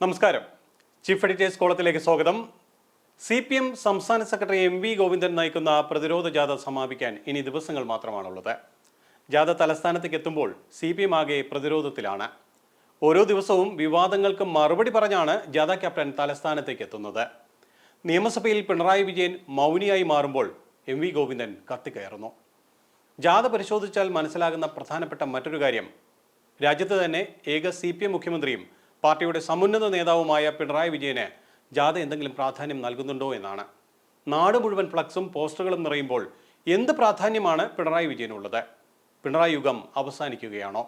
നമസ്കാരം. Chief editors കോളത്തിലേക്ക് സ്വാഗതം. CPM സംസ്ഥാന സെക്രട്ടറി MV ഗോവിന്ദൻ നയിക്കുന്ന പ്രതിരോധ ജാഥ സമാപിക്കാൻ ഇനി ദിവസങ്ങൾ മാത്രമാണുള്ളത്. ജാഥ തലസ്ഥാനത്തേക്ക് എത്തുമ്പോൾ CPM ആകെ പ്രതിരോധത്തിലാണ്. ഓരോ ദിവസവും വിവാദങ്ങൾക്ക് മറുപടി പറഞ്ഞാണ് ജാഥ ക്യാപ്റ്റൻ തലസ്ഥാനത്തേക്ക് എത്തുന്നത്. നിയമസഭയിൽ പിണറായി വിജയൻ മൗനിയായി മാറുമ്പോൾ MV ഗോവിന്ദൻ കത്തിക്കയറുന്നു. ജാഥ പരിശോധിച്ചാൽ മനസ്സിലാകുന്ന പ്രധാനപ്പെട്ട മറ്റൊരു കാര്യം, രാജ്യത്ത് തന്നെ ഏക CPM മുഖ്യമന്ത്രിയും പാർട്ടിയുടെ സമുന്നത നേതാവുമായ പിണറായി വിജയന് ജാഥ എന്തെങ്കിലും പ്രാധാന്യം നൽകുന്നുണ്ടോ എന്നാണ്. നാട് മുഴുവൻ ഫ്ലക്സും പോസ്റ്ററുകളും നിറയുമ്പോൾ എന്ത് പ്രാധാന്യമാണ് പിണറായി വിജയനുള്ളത്? പിണറായി യുഗം അവസാനിക്കുകയാണോ?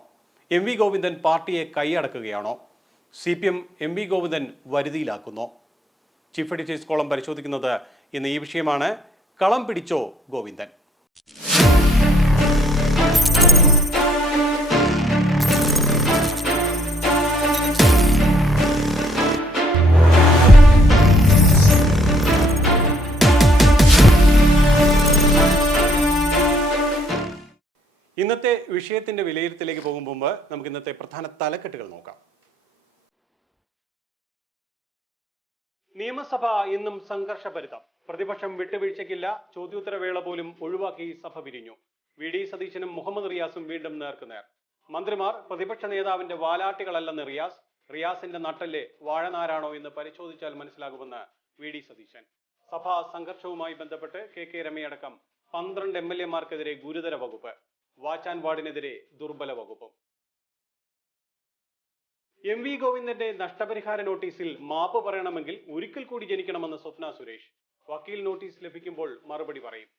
MV ഗോവിന്ദൻ പാർട്ടിയെ കൈയടക്കുകയാണോ? CPM MV ഗോവിന്ദൻ വരുതിയിലാക്കുന്നോ? ചീഫ് എഡിറ്റേഴ്സ് കോളം പരിശോധിക്കുന്നത് ഇന്ന് ഈ വിഷയമാണ്. കളം പിടിച്ചോ ഗോവിന്ദൻ? ഇന്നത്തെ വിഷയത്തിന്റെ വിലയിരുത്തലിലേക്ക് പോകും മുമ്പ് നമുക്ക് ഇന്നത്തെ പ്രധാന തലക്കെട്ടുകൾ നോക്കാം. നിയമസഭ ഇന്നും സംഘർഷഭരിതം. പ്രതിപക്ഷം വിട്ടുവീഴ്ചയ്ക്കില്ല. ചോദ്യോത്തരവേള പോലും ഒഴിവാക്കി സഭ പിരിഞ്ഞു. VD സതീശനും മുഹമ്മദ് റിയാസും വീണ്ടും നേർക്കുനേർ. മന്ത്രിമാർ പ്രതിപക്ഷ നേതാവിന്റെ വാലാട്ടികളല്ലെന്ന് റിയാസിന്റെ നട്ടല് വാഴനാരാണോ എന്ന് പരിശോധിച്ചാൽ മനസ്സിലാകുമെന്ന് VD സതീശൻ. സഭാ സംഘർഷവുമായി ബന്ധപ്പെട്ട് KK രമയടക്കം 12 MLA-മാർക്കെതിരെ ഗുരുതര വകുപ്പ്. വാച്ച് ആൻഡ് വാർഡിനെതിരെ ദുർബല വകുപ്പും. MV ഗോവിന്ദന്റെ നഷ്ടപരിഹാര നോട്ടീസിൽ മാപ്പ് പറയണമെങ്കിൽ ഒരിക്കൽ കൂടി ജനിക്കണമെന്ന് സ്വപ്ന സുരേഷ്. വക്കീൽ നോട്ടീസ് ലഭിക്കുമ്പോൾ മറുപടി പറയും.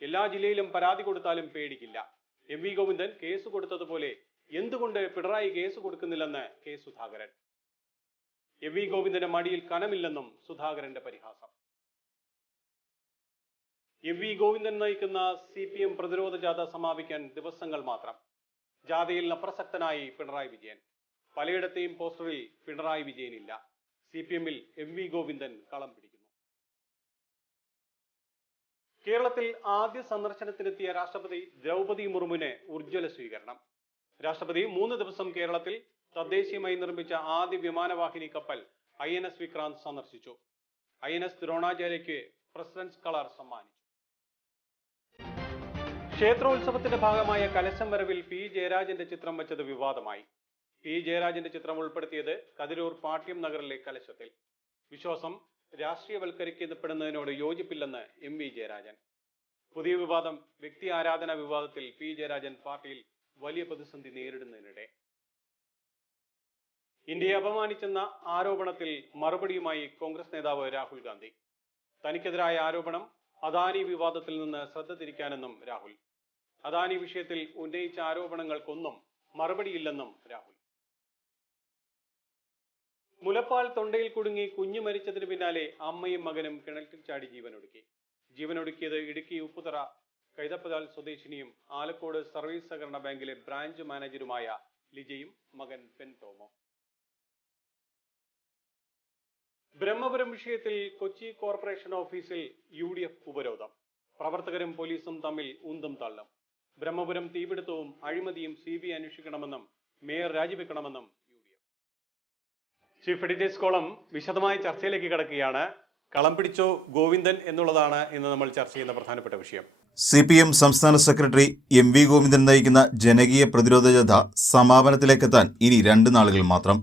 എല്ലാ ജില്ലയിലും പരാതി കൊടുത്താലും പേടിക്കില്ല. MV ഗോവിന്ദൻ കേസ് കൊടുത്തതുപോലെ എന്തുകൊണ്ട് പിണറായി കേസ് കൊടുക്കുന്നില്ലെന്ന് K സുധാകരൻ. MV ഗോവിന്ദന്റെ മടിയിൽ കനമില്ലെന്നും സുധാകരന്റെ പരിഹാസം. MV ഗോവിന്ദൻ നയിക്കുന്ന CPM പ്രതിരോധ ജാഥ സമാപിക്കാൻ ദിവസങ്ങൾ മാത്രം. ജാഥയിൽ അപ്രസക്തനായി പിണറായി വിജയൻ. പലയിടത്തെയും പോസ്റ്ററിൽ പിണറായി വിജയനില്ല. CPM-ൽ MV ഗോവിന്ദൻ കളം പിടിക്കുന്നു. കേരളത്തിൽ ആദ്യ സന്ദർശനത്തിനെത്തിയ രാഷ്ട്രപതി ദ്രൗപദി മുർമുവിന് ഉജ്ജ്വല സ്വീകരണം. രാഷ്ട്രപതി 3 ദിവസം കേരളത്തിൽ തദ്ദേശീയമായി നിർമ്മിച്ച ആദ്യ വിമാനവാഹിനി കപ്പൽ INS വിക്രാന്ത് സന്ദർശിച്ചു. INS ദ്രോണാചാര്യയ്ക്ക് പ്രസിഡന്റ്സ് കളർ സമ്മാനിച്ചു. ക്ഷേത്രോത്സവത്തിന്റെ ഭാഗമായ കലശം വരവിൽ P ജയരാജന്റെ ചിത്രം വെച്ചത് വിവാദമായി. P ജയരാജന്റെ ചിത്രം ഉൾപ്പെടുത്തിയത് കതിരൂർ പാട്യം നഗറിലെ കലശത്തിൽ. വിശ്വാസം രാഷ്ട്രീയവൽക്കരിക്കപ്പെടുന്നതിനോട് യോജിപ്പില്ലെന്ന് MV ജയരാജൻ. പുതിയ വിവാദം വ്യക്തി ആരാധന വിവാദത്തിൽ P ജയരാജൻ പാർട്ടിയിൽ വലിയ പ്രതിസന്ധി നേരിടുന്നതിനിടെ. ഇന്ത്യയെ അപമാനിച്ചെന്ന ആരോപണത്തിൽ മറുപടിയുമായി കോൺഗ്രസ് നേതാവ് രാഹുൽ ഗാന്ധി. തനിക്കെതിരായ ആരോപണം അദാനി വിവാദത്തിൽ നിന്ന് ശ്രദ്ധ തിരിക്കാനെന്നും രാഹുൽ. അദാനി വിഷയത്തിൽ ഉന്നയിച്ച ആരോപണങ്ങൾക്കൊന്നും മറുപടിയില്ലെന്നും രാഹുൽ. മുലപ്പാൽ തൊണ്ടയിൽ കുടുങ്ങി കുഞ്ഞു മരിച്ചതിന് പിന്നാലെ അമ്മയും മകനും കിണറ്റിൽ ചാടി ജീവനൊടുക്കിയത് ഇടുക്കി ഉപ്പുതറ കൈതപ്പതാൽ സ്വദേശിനിയും ആലക്കോട് സർവീസ് സഹകരണ ബാങ്കിലെ ബ്രാഞ്ച് മാനേജരുമായ ലിജയും മകൻ പെൻ ടോമോ. ബ്രഹ്മപുരം വിഷയത്തിൽ കൊച്ചി കോർപ്പറേഷൻ ഓഫീസിൽ UDF ഉപരോധം. പ്രവർത്തകരും പോലീസും തമ്മിൽ ഉന്തും തള്ളും. ബ്രഹ്മപുരം തീപിടുത്തവും അഴിമതിയും CBI അന്വേഷിക്കണമെന്നും മേയർ രാജിവെക്കണമെന്നും UDF. ചീഫ് എഡിറ്റേഴ്സ് കോളം വിശദമായ ചർച്ചയിലേക്ക് കടക്കുകയാണ്. കളം പിടിച്ചോ ഗോവിന്ദൻ എന്നുള്ളതാണ് ഇന്ന് നമ്മൾ ചർച്ച ചെയ്യുന്ന പ്രധാനപ്പെട്ട വിഷയം. CPM സംസ്ഥാന സെക്രട്ടറി MV ഗോവിന്ദൻ നയിക്കുന്ന ജനകീയ പ്രതിരോധ ജാഥ സമാപനത്തിലേക്കെത്താൻ ഇനി 2 നാളുകൾ മാത്രം.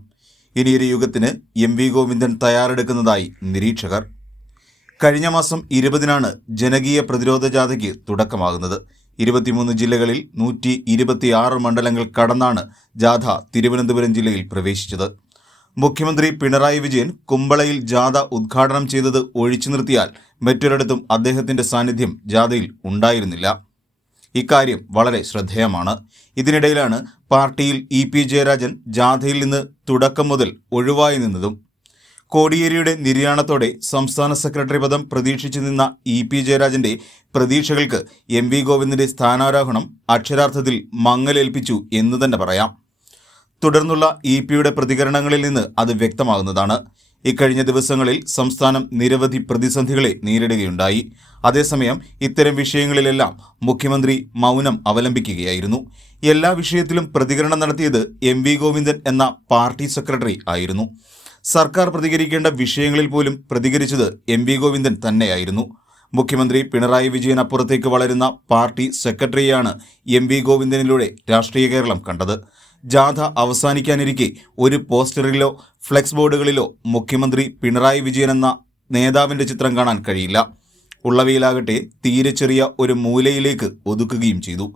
ഇനിയൊരു യുഗത്തിന് MV ഗോവിന്ദൻ തയ്യാറെടുക്കുന്നതായി നിരീക്ഷകർ. കഴിഞ്ഞ മാസം 20-നാണ് ജനകീയ പ്രതിരോധ ജാഥയ്ക്ക് തുടക്കമാകുന്നത്. 23 ജില്ലകളിൽ 126 മണ്ഡലങ്ങൾ കടന്നാണ് ജാഥ തിരുവനന്തപുരം ജില്ലയിൽ പ്രവേശിച്ചത്. മുഖ്യമന്ത്രി പിണറായി വിജയൻ കുമ്പളയിൽ ജാഥ ഉദ്ഘാടനം ചെയ്തത് ഒഴിച്ചു നിർത്തിയാൽ മറ്റൊരിടത്തും അദ്ദേഹത്തിന്റെ സാന്നിധ്യം ജാഥയിൽ ഉണ്ടായിരുന്നില്ല. ഇക്കാര്യം വളരെ ശ്രദ്ധേയമാണ്. ഇതിനിടയിലാണ് പാർട്ടിയിൽ EP ജയരാജൻ ജാഥയിൽ നിന്ന് തുടക്കം മുതൽ ഒഴിവായി നിന്നതും. കോടിയേരിയുടെ നിര്യാണത്തോടെ സംസ്ഥാന സെക്രട്ടറി പദം പ്രതീക്ഷിച്ചു നിന്ന EP ജയരാജന്റെ പ്രതീക്ഷകൾക്ക് MV ഗോവിന്ദന്റെ സ്ഥാനാരോഹണം അക്ഷരാർത്ഥത്തിൽ മങ്ങലേൽപ്പിച്ചു എന്ന് തന്നെ പറയാം. തുടർന്നുള്ള EP-യുടെ പ്രതികരണങ്ങളിൽ നിന്ന് അത് വ്യക്തമാകുന്നതാണ്. ഇക്കഴിഞ്ഞ ദിവസങ്ങളിൽ സംസ്ഥാനം നിരവധി പ്രതിസന്ധികളെ നേരിടുകയുണ്ടായി. അതേസമയം ഇത്തരം വിഷയങ്ങളിലെല്ലാം മുഖ്യമന്ത്രി മൗനം അവലംബിക്കുകയായിരുന്നു. എല്ലാ വിഷയത്തിലും പ്രതികരണം നടത്തിയത് MV ഗോവിന്ദൻ എന്ന പാർട്ടി സെക്രട്ടറി ആയിരുന്നു. സർക്കാർ പ്രതികരിക്കേണ്ട വിഷയങ്ങളിൽ പോലും പ്രതികരിച്ചത് എം.വി. ഗോവിന്ദൻ തന്നെയായിരുന്നു. മുഖ്യമന്ത്രി പിണറായി വിജയൻ അപ്പുറത്തേക്ക് വളരുന്ന പാർട്ടി സെക്രട്ടറിയെയാണ് എം.വി. ഗോവിന്ദനിലൂടെ രാഷ്ട്രീയ കേരളം കണ്ടത്. ജാഥ അവസാനിക്കാനിരിക്കെ ഒരു പോസ്റ്ററിലോ ഫ്ലെക്സ് ബോർഡുകളിലോ മുഖ്യമന്ത്രി പിണറായി വിജയൻ എന്ന നേതാവിൻ്റെ ചിത്രം കാണാൻ കഴിയില്ല. ഉള്ളവയിലാകട്ടെ തീരെ ചെറിയ ഒരു മൂലയിലേക്ക് ഒതുക്കുകയും ചെയ്തു.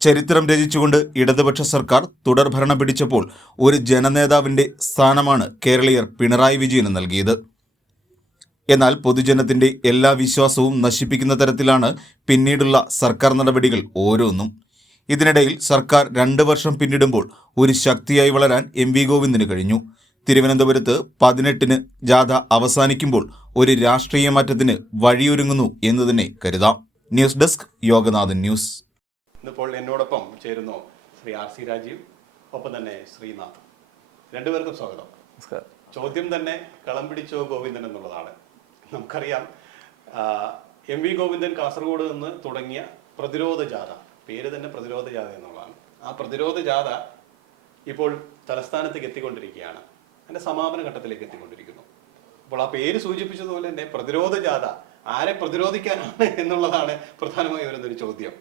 ചരിത്രം രചിച്ചുകൊണ്ട് ഇടതുപക്ഷ സർക്കാർ തുടർഭരണം പിടിച്ചപ്പോൾ ഒരു ജനനേതാവിൻ്റെ സ്ഥാനമാണ് കേരളീയർ പിണറായി വിജയന് നൽകിയത്. എന്നാൽ പൊതുജനത്തിൻ്റെ എല്ലാ വിശ്വാസവും നശിപ്പിക്കുന്ന തരത്തിലാണ് പിന്നീടുള്ള സർക്കാർ നടപടികൾ ഓരോന്നും. ഇതിനിടയിൽ സർക്കാർ 2 വർഷം പിന്നിടുമ്പോൾ ഒരു ശക്തിയായി വളരാൻ എം.വി. ഗോവിന്ദന് കഴിഞ്ഞു. തിരുവനന്തപുരത്ത് 18-ന് ജാഥ അവസാനിക്കുമ്പോൾ ഒരു രാഷ്ട്രീയ മാറ്റത്തിന് വഴിയൊരുങ്ങുന്നു എന്ന് തന്നെ കരുതാം. News desk Yoganathan news. ഇന്നിപ്പോൾ എന്നോടൊപ്പം ചേരുന്നു ശ്രീ R.C. രാജീവ്, ഒപ്പം തന്നെ ശ്രീനാഥ്. രണ്ടുപേർക്കും സ്വാഗതം. നമസ്കാരം. ചോദ്യം തന്നെ കളം പിടിച്ചോ ഗോവിന്ദൻ എന്നുള്ളതാണ്. നമുക്കറിയാം, എം.വി. ഗോവിന്ദൻ കാസർഗോഡ് നിന്ന് തുടങ്ങിയ പ്രതിരോധ ജാഥ, പേര് തന്നെ പ്രതിരോധ ജാഥ എന്നുള്ളതാണ്. ആ പ്രതിരോധ ജാഥ ഇപ്പോൾ തലസ്ഥാനത്തേക്ക് എത്തിക്കൊണ്ടിരിക്കുകയാണ്, അതിൻ്റെ സമാപന ഘട്ടത്തിലേക്ക് എത്തിക്കൊണ്ടിരിക്കുന്നു. അപ്പോൾ ആ പേര് സൂചിപ്പിച്ചതുപോലെ തന്നെ പ്രതിരോധ ജാഥ ആരെ പ്രതിരോധിക്കാനാണ് എന്നുള്ളതാണ് പ്രധാനമായി വരുന്നൊരു ചോദ്യം.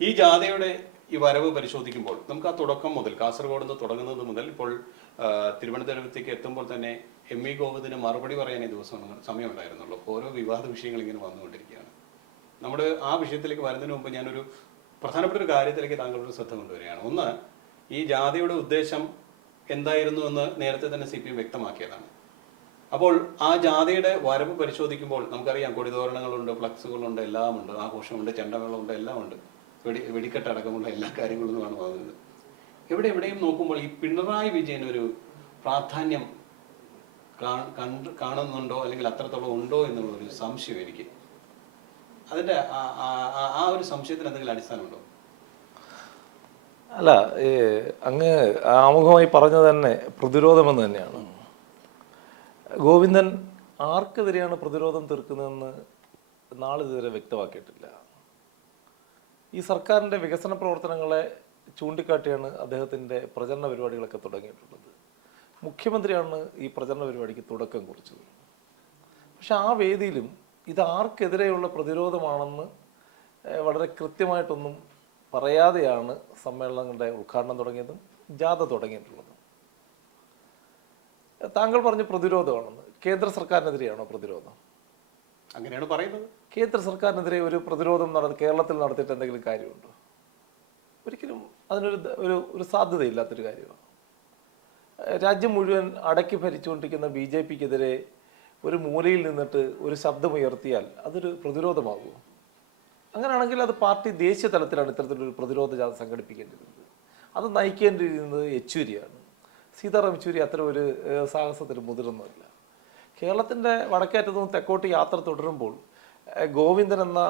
ഈ ജാഥയുടെ ഈ വരവ് പരിശോധിക്കുമ്പോൾ നമുക്ക് ആ തുടക്കം മുതൽ, കാസർഗോഡ് നിന്ന് തുടങ്ങുന്നത് മുതൽ ഇപ്പോൾ തിരുവനന്തപുരത്തേക്ക് എത്തുമ്പോൾ തന്നെ എം.വി. ഗോവിന്ദന് മറുപടി പറയാൻ ഈ ദിവസം സമയമുണ്ടായിരുന്നുള്ളൂ. ഓരോ വിവാദ വിഷയങ്ങൾ ഇങ്ങനെ വന്നുകൊണ്ടിരിക്കുകയാണ്. നമ്മുടെ ആ വിഷയത്തിലേക്ക് വരുന്നതിന് മുമ്പ് ഞാനൊരു പ്രധാനപ്പെട്ട ഒരു കാര്യത്തിലേക്ക് താങ്കളുടെ ശ്രദ്ധ കൊണ്ടുവരികയാണ്. ഒന്ന്, ഈ ജാഥയുടെ ഉദ്ദേശം എന്തായിരുന്നു എന്ന് നേരത്തെ തന്നെ CPM വ്യക്തമാക്കിയതാണ്. അപ്പോൾ ആ ജാഥയുടെ വരവ് പരിശോധിക്കുമ്പോൾ നമുക്കറിയാം, കൊടിതോരണങ്ങളുണ്ട്, ഫ്ലക്സുകളുണ്ട്, എല്ലാം ഉണ്ട്, ആഘോഷമുണ്ട്, ചെണ്ടമേളമുണ്ട്, എല്ലാം ഉണ്ട്, വെടിക്കെട്ടടക്കമുള്ള എല്ലാ കാര്യങ്ങളുമാണ് പോകുന്നത്. എവിടെയും നോക്കുമ്പോൾ ഈ പിണറായി വിജയൻ ഒരു പ്രാധാന്യം കാണുന്നുണ്ടോ, അല്ലെങ്കിൽ അത്രത്തോളം ഉണ്ടോ എന്നുള്ളൊരു സംശയം എനിക്ക്. അതിൻ്റെ ആ ഒരു സംശയത്തിന് എന്തെങ്കിലും അടിസ്ഥാനമുണ്ടോ? അല്ല, അങ്ങ് ആമുഖമായി പറഞ്ഞത് തന്നെ പ്രതിരോധമെന്ന് തന്നെയാണ്. ഗോവിന്ദൻ ആർക്കെതിരെയാണ് പ്രതിരോധം തീർക്കുന്നതെന്ന് നാളിതുവരെ വ്യക്തമാക്കിയിട്ടില്ല. ഈ സർക്കാരിൻ്റെ വികസന പ്രവർത്തനങ്ങളെ ചൂണ്ടിക്കാട്ടിയാണ് അദ്ദേഹത്തിൻ്റെ പ്രചരണ പരിപാടികളൊക്കെ തുടങ്ങിയിട്ടുള്ളത്. മുഖ്യമന്ത്രിയാണ് ഈ പ്രചരണ പരിപാടിക്ക് തുടക്കം കുറിച്ചത്. പക്ഷെ ആ വേദിയിലും ഇത് ആർക്കെതിരെയുള്ള പ്രതിരോധമാണെന്ന് വളരെ കൃത്യമായിട്ടൊന്നും പറയാതെയാണ് സമ്മേളനങ്ങളുടെ ഉദ്ഘാടനം തുടങ്ങിയതും ജാഥ തുടങ്ങിയിട്ടുള്ളതും. താങ്കൾ പറഞ്ഞ പ്രതിരോധമാണെന്ന്. കേന്ദ്ര സർക്കാരിനെതിരെയാണോ പ്രതിരോധം? അങ്ങനെയാണ് പറയുന്നത്. കേന്ദ്ര സർക്കാരിനെതിരെ ഒരു പ്രതിരോധം കേരളത്തിൽ നടത്തിയിട്ട് എന്തെങ്കിലും കാര്യമുണ്ടോ? ഒരിക്കലും അതിനൊരു സാധ്യതയില്ലാത്തൊരു കാര്യമാണ്. രാജ്യം മുഴുവൻ അടക്കി ഭരിച്ചുകൊണ്ടിരിക്കുന്ന BJPക്കെതിരെ ഒരു മൂലയിൽ നിന്നിട്ട് ഒരു ശബ്ദമുയർത്തിയാൽ അതൊരു പ്രതിരോധമാകുമോ? അങ്ങനെയാണെങ്കിൽ അത് പാർട്ടി ദേശീയ തലത്തിലാണ് ഇത്തരത്തിലൊരു പ്രതിരോധ ജാഥ സംഘടിപ്പിക്കേണ്ടിയിരുന്നത്. അത് നയിക്കേണ്ടിയിരുന്നത് യെച്ചൂരിയാണ്. സീതാറാം യെച്ചൂരി അത്തരം ഒരു സാഹസത്തിന് മുതിർന്നതല്ല. കേരളത്തിൻ്റെ വടക്കേറ്റത്തു നിന്ന് തെക്കോട്ട് യാത്ര തുടരുമ്പോൾ ഗോവിന്ദൻ എന്ന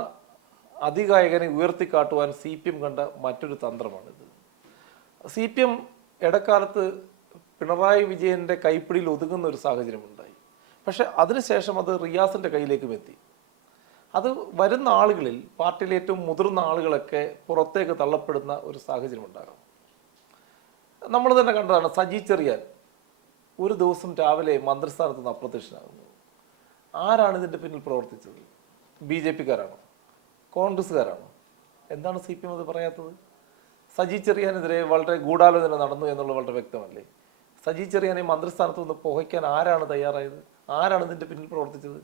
അതികായകനെ ഉയർത്തിക്കാട്ടുവാൻ CPM കണ്ട മറ്റൊരു തന്ത്രമാണിത്. CPM ഇടക്കാലത്ത് പിണറായി വിജയൻ്റെ കൈപ്പിടിയിൽ ഒതുങ്ങുന്ന ഒരു സാഹചര്യമുണ്ടായി. പക്ഷെ അതിനുശേഷം അത് റിയാസിൻ്റെ കയ്യിലേക്കും എത്തി. അത് വരുന്ന ആളുകളിൽ, പാർട്ടിയിലെ ഏറ്റവും മുതിർന്ന ആളുകളൊക്കെ പുറത്തേക്ക് തള്ളപ്പെടുന്ന ഒരു സാഹചര്യം ഉണ്ടാകും. നമ്മൾ തന്നെ കണ്ടതാണ്. സജി ചെറിയാൻ ഒരു ദിവസം രാവിലെ മന്ത്രിസ്ഥാനത്ത് നിന്ന് അപ്രത്യക്ഷനാകുന്നു. ആരാണ് ഇതിൻ്റെ പിന്നിൽ പ്രവർത്തിച്ചത്? BJPക്കാരാണോ? കോൺഗ്രസ്സുകാരാണോ? എന്താണ് CPM അത് പറയാത്തത്? സജി ചെറിയാനെതിരെ വളരെ ഗൂഢാലോചന നടന്നു എന്നുള്ളത് വളരെ വ്യക്തമല്ലേ? സജി ചെറിയാനെ മന്ത്രിസ്ഥാനത്ത് നിന്ന് പുകയ്ക്കാൻ ആരാണ് തയ്യാറായത്? ആരാണ് ഇതിൻ്റെ പിന്നിൽ പ്രവർത്തിച്ചത്?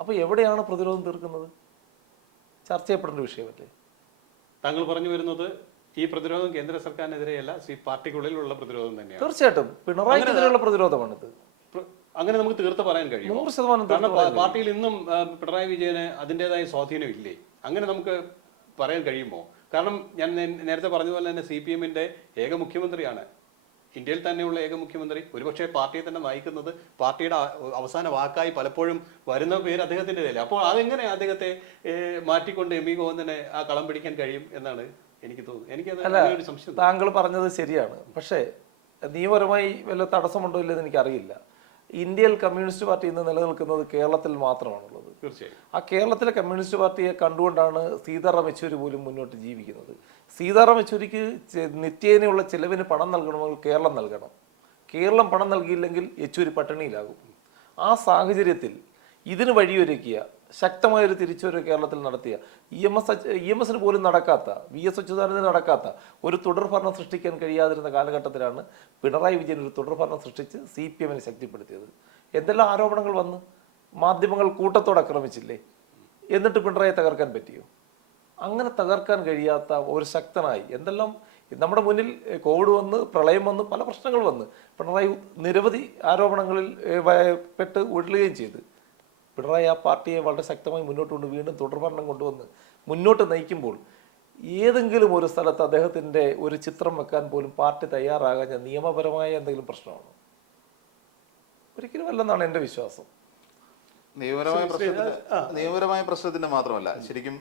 അപ്പോൾ എവിടെയാണ് പ്രതിരോധം തീർക്കുന്നത്? ചർച്ച ചെയ്യപ്പെടേണ്ട വിഷയമല്ലേ? താങ്കൾ പറഞ്ഞു വരുന്നത് ഈ പ്രതിരോധം കേന്ദ്ര സർക്കാരിനെതിരെയല്ല, പാർട്ടിക്കുള്ളിലുള്ള പ്രതിരോധം തന്നെയാണ്. തീർച്ചയായിട്ടും പിണറായിക്കെതിരെയുള്ള പ്രതിരോധമാണ്. അങ്ങനെ നമുക്ക് തീർത്ത് പറയാൻ കഴിയും. 100% കാരണം പാർട്ടിയിൽ ഇന്നും പിണറായി വിജയന് അതിൻ്റെതായ സ്വാധീനം ഇല്ലേ? അങ്ങനെ നമുക്ക് പറയാൻ കഴിയുമോ? കാരണം ഞാൻ നേരത്തെ പറഞ്ഞതുപോലെ തന്നെ CPMന്റെ ഏക മുഖ്യമന്ത്രിയാണ്, ഇന്ത്യയിൽ തന്നെയുള്ള ഏക മുഖ്യമന്ത്രി. ഒരുപക്ഷെ പാർട്ടിയെ തന്നെ നയിക്കുന്നത്, പാർട്ടിയുടെ അവസാന വാക്കായി പലപ്പോഴും വരുന്ന പേര് അദ്ദേഹത്തിൻ്റെ അല്ലേ. അപ്പോൾ അതെങ്ങനെ അദ്ദേഹത്തെ മാറ്റിക്കൊണ്ട് എം.വി. ഗോവിന്ദനെ ആ കളം പിടിക്കാൻ കഴിയും എന്നാണ് എനിക്ക് തോന്നുന്നത്. എനിക്കത് സംശയം. താങ്കൾ പറഞ്ഞത് ശരിയാണ്. പക്ഷേ നിയമപരമായി വല്ല തടസ്സമുണ്ടോ ഇല്ലെന്ന് എനിക്കറിയില്ല. ഇന്ത്യയിൽ കമ്മ്യൂണിസ്റ്റ് പാർട്ടി ഇന്ന് നിലനിൽക്കുന്നത് കേരളത്തിൽ മാത്രമാണുള്ളത്. തീർച്ചയായും ആ കേരളത്തിലെ കമ്മ്യൂണിസ്റ്റ് പാർട്ടിയെ കണ്ടുകൊണ്ടാണ് സീതാറാം യെച്ചൂരി പോലും മുന്നോട്ട് ജീവിക്കുന്നത്. സീതാറാം യെച്ചൂരിക്ക് നിത്യേനയുള്ള ചിലവിന് പണം നൽകണമെങ്കിൽ കേരളം നൽകണം. കേരളം പണം നൽകിയില്ലെങ്കിൽ യെച്ചൂരി പട്ടിണിയിലാകും. ആ സാഹചര്യത്തിൽ ഇതിന് വഴിയൊരുക്കിയ ശക്തമായൊരു തിരിച്ചുവരവ് കേരളത്തിൽ നടത്തിയ EMS പോലും നടക്കാത്ത, VS അച്യുതാനന്ദന് നടക്കാത്ത ഒരു തുടർഭരണം സൃഷ്ടിക്കാൻ കഴിയാതിരുന്ന കാലഘട്ടത്തിലാണ് പിണറായി വിജയൻ ഒരു തുടർഭരണം സൃഷ്ടിച്ച് CPM ശക്തിപ്പെടുത്തിയത്. എന്തെല്ലാം ആരോപണങ്ങൾ വന്നു. മാധ്യമങ്ങൾ കൂട്ടത്തോടെ ആക്രമിച്ചില്ലേ? എന്നിട്ട് പിണറായി തകർക്കാൻ പറ്റിയോ? അങ്ങനെ തകർക്കാൻ കഴിയാത്ത ഒരു ശക്തനായി എന്തെല്ലാം നമ്മുടെ മുന്നിൽ കോവിഡ് വന്ന്, പ്രളയം വന്ന്, പല പ്രശ്നങ്ങൾ വന്ന് പിണറായി നിരവധി ആരോപണങ്ങളിൽ പെട്ട് ഉരുളുകയും ചെയ്ത് പിണറായി ആ പാർട്ടിയെ വളരെ ശക്തമായി മുന്നോട്ട് കൊണ്ട് വീണ്ടും തുടർഭരണം കൊണ്ടുവന്ന് മുന്നോട്ട് നയിക്കുമ്പോൾ ഏതെങ്കിലും ഒരു സ്ഥലത്ത് അദ്ദേഹത്തിൻ്റെ ഒരു ചിത്രം വെക്കാൻ പോലും പാർട്ടി തയ്യാറാകാൻ നിയമപരമായ എന്തെങ്കിലും പ്രശ്നമാണോ? ഒരിക്കലും അല്ലെന്നാണ് എൻ്റെ വിശ്വാസം. നിയമപരമായ പ്രശ്നത്തിന്റെ മാത്രമല്ല, ശരിക്കും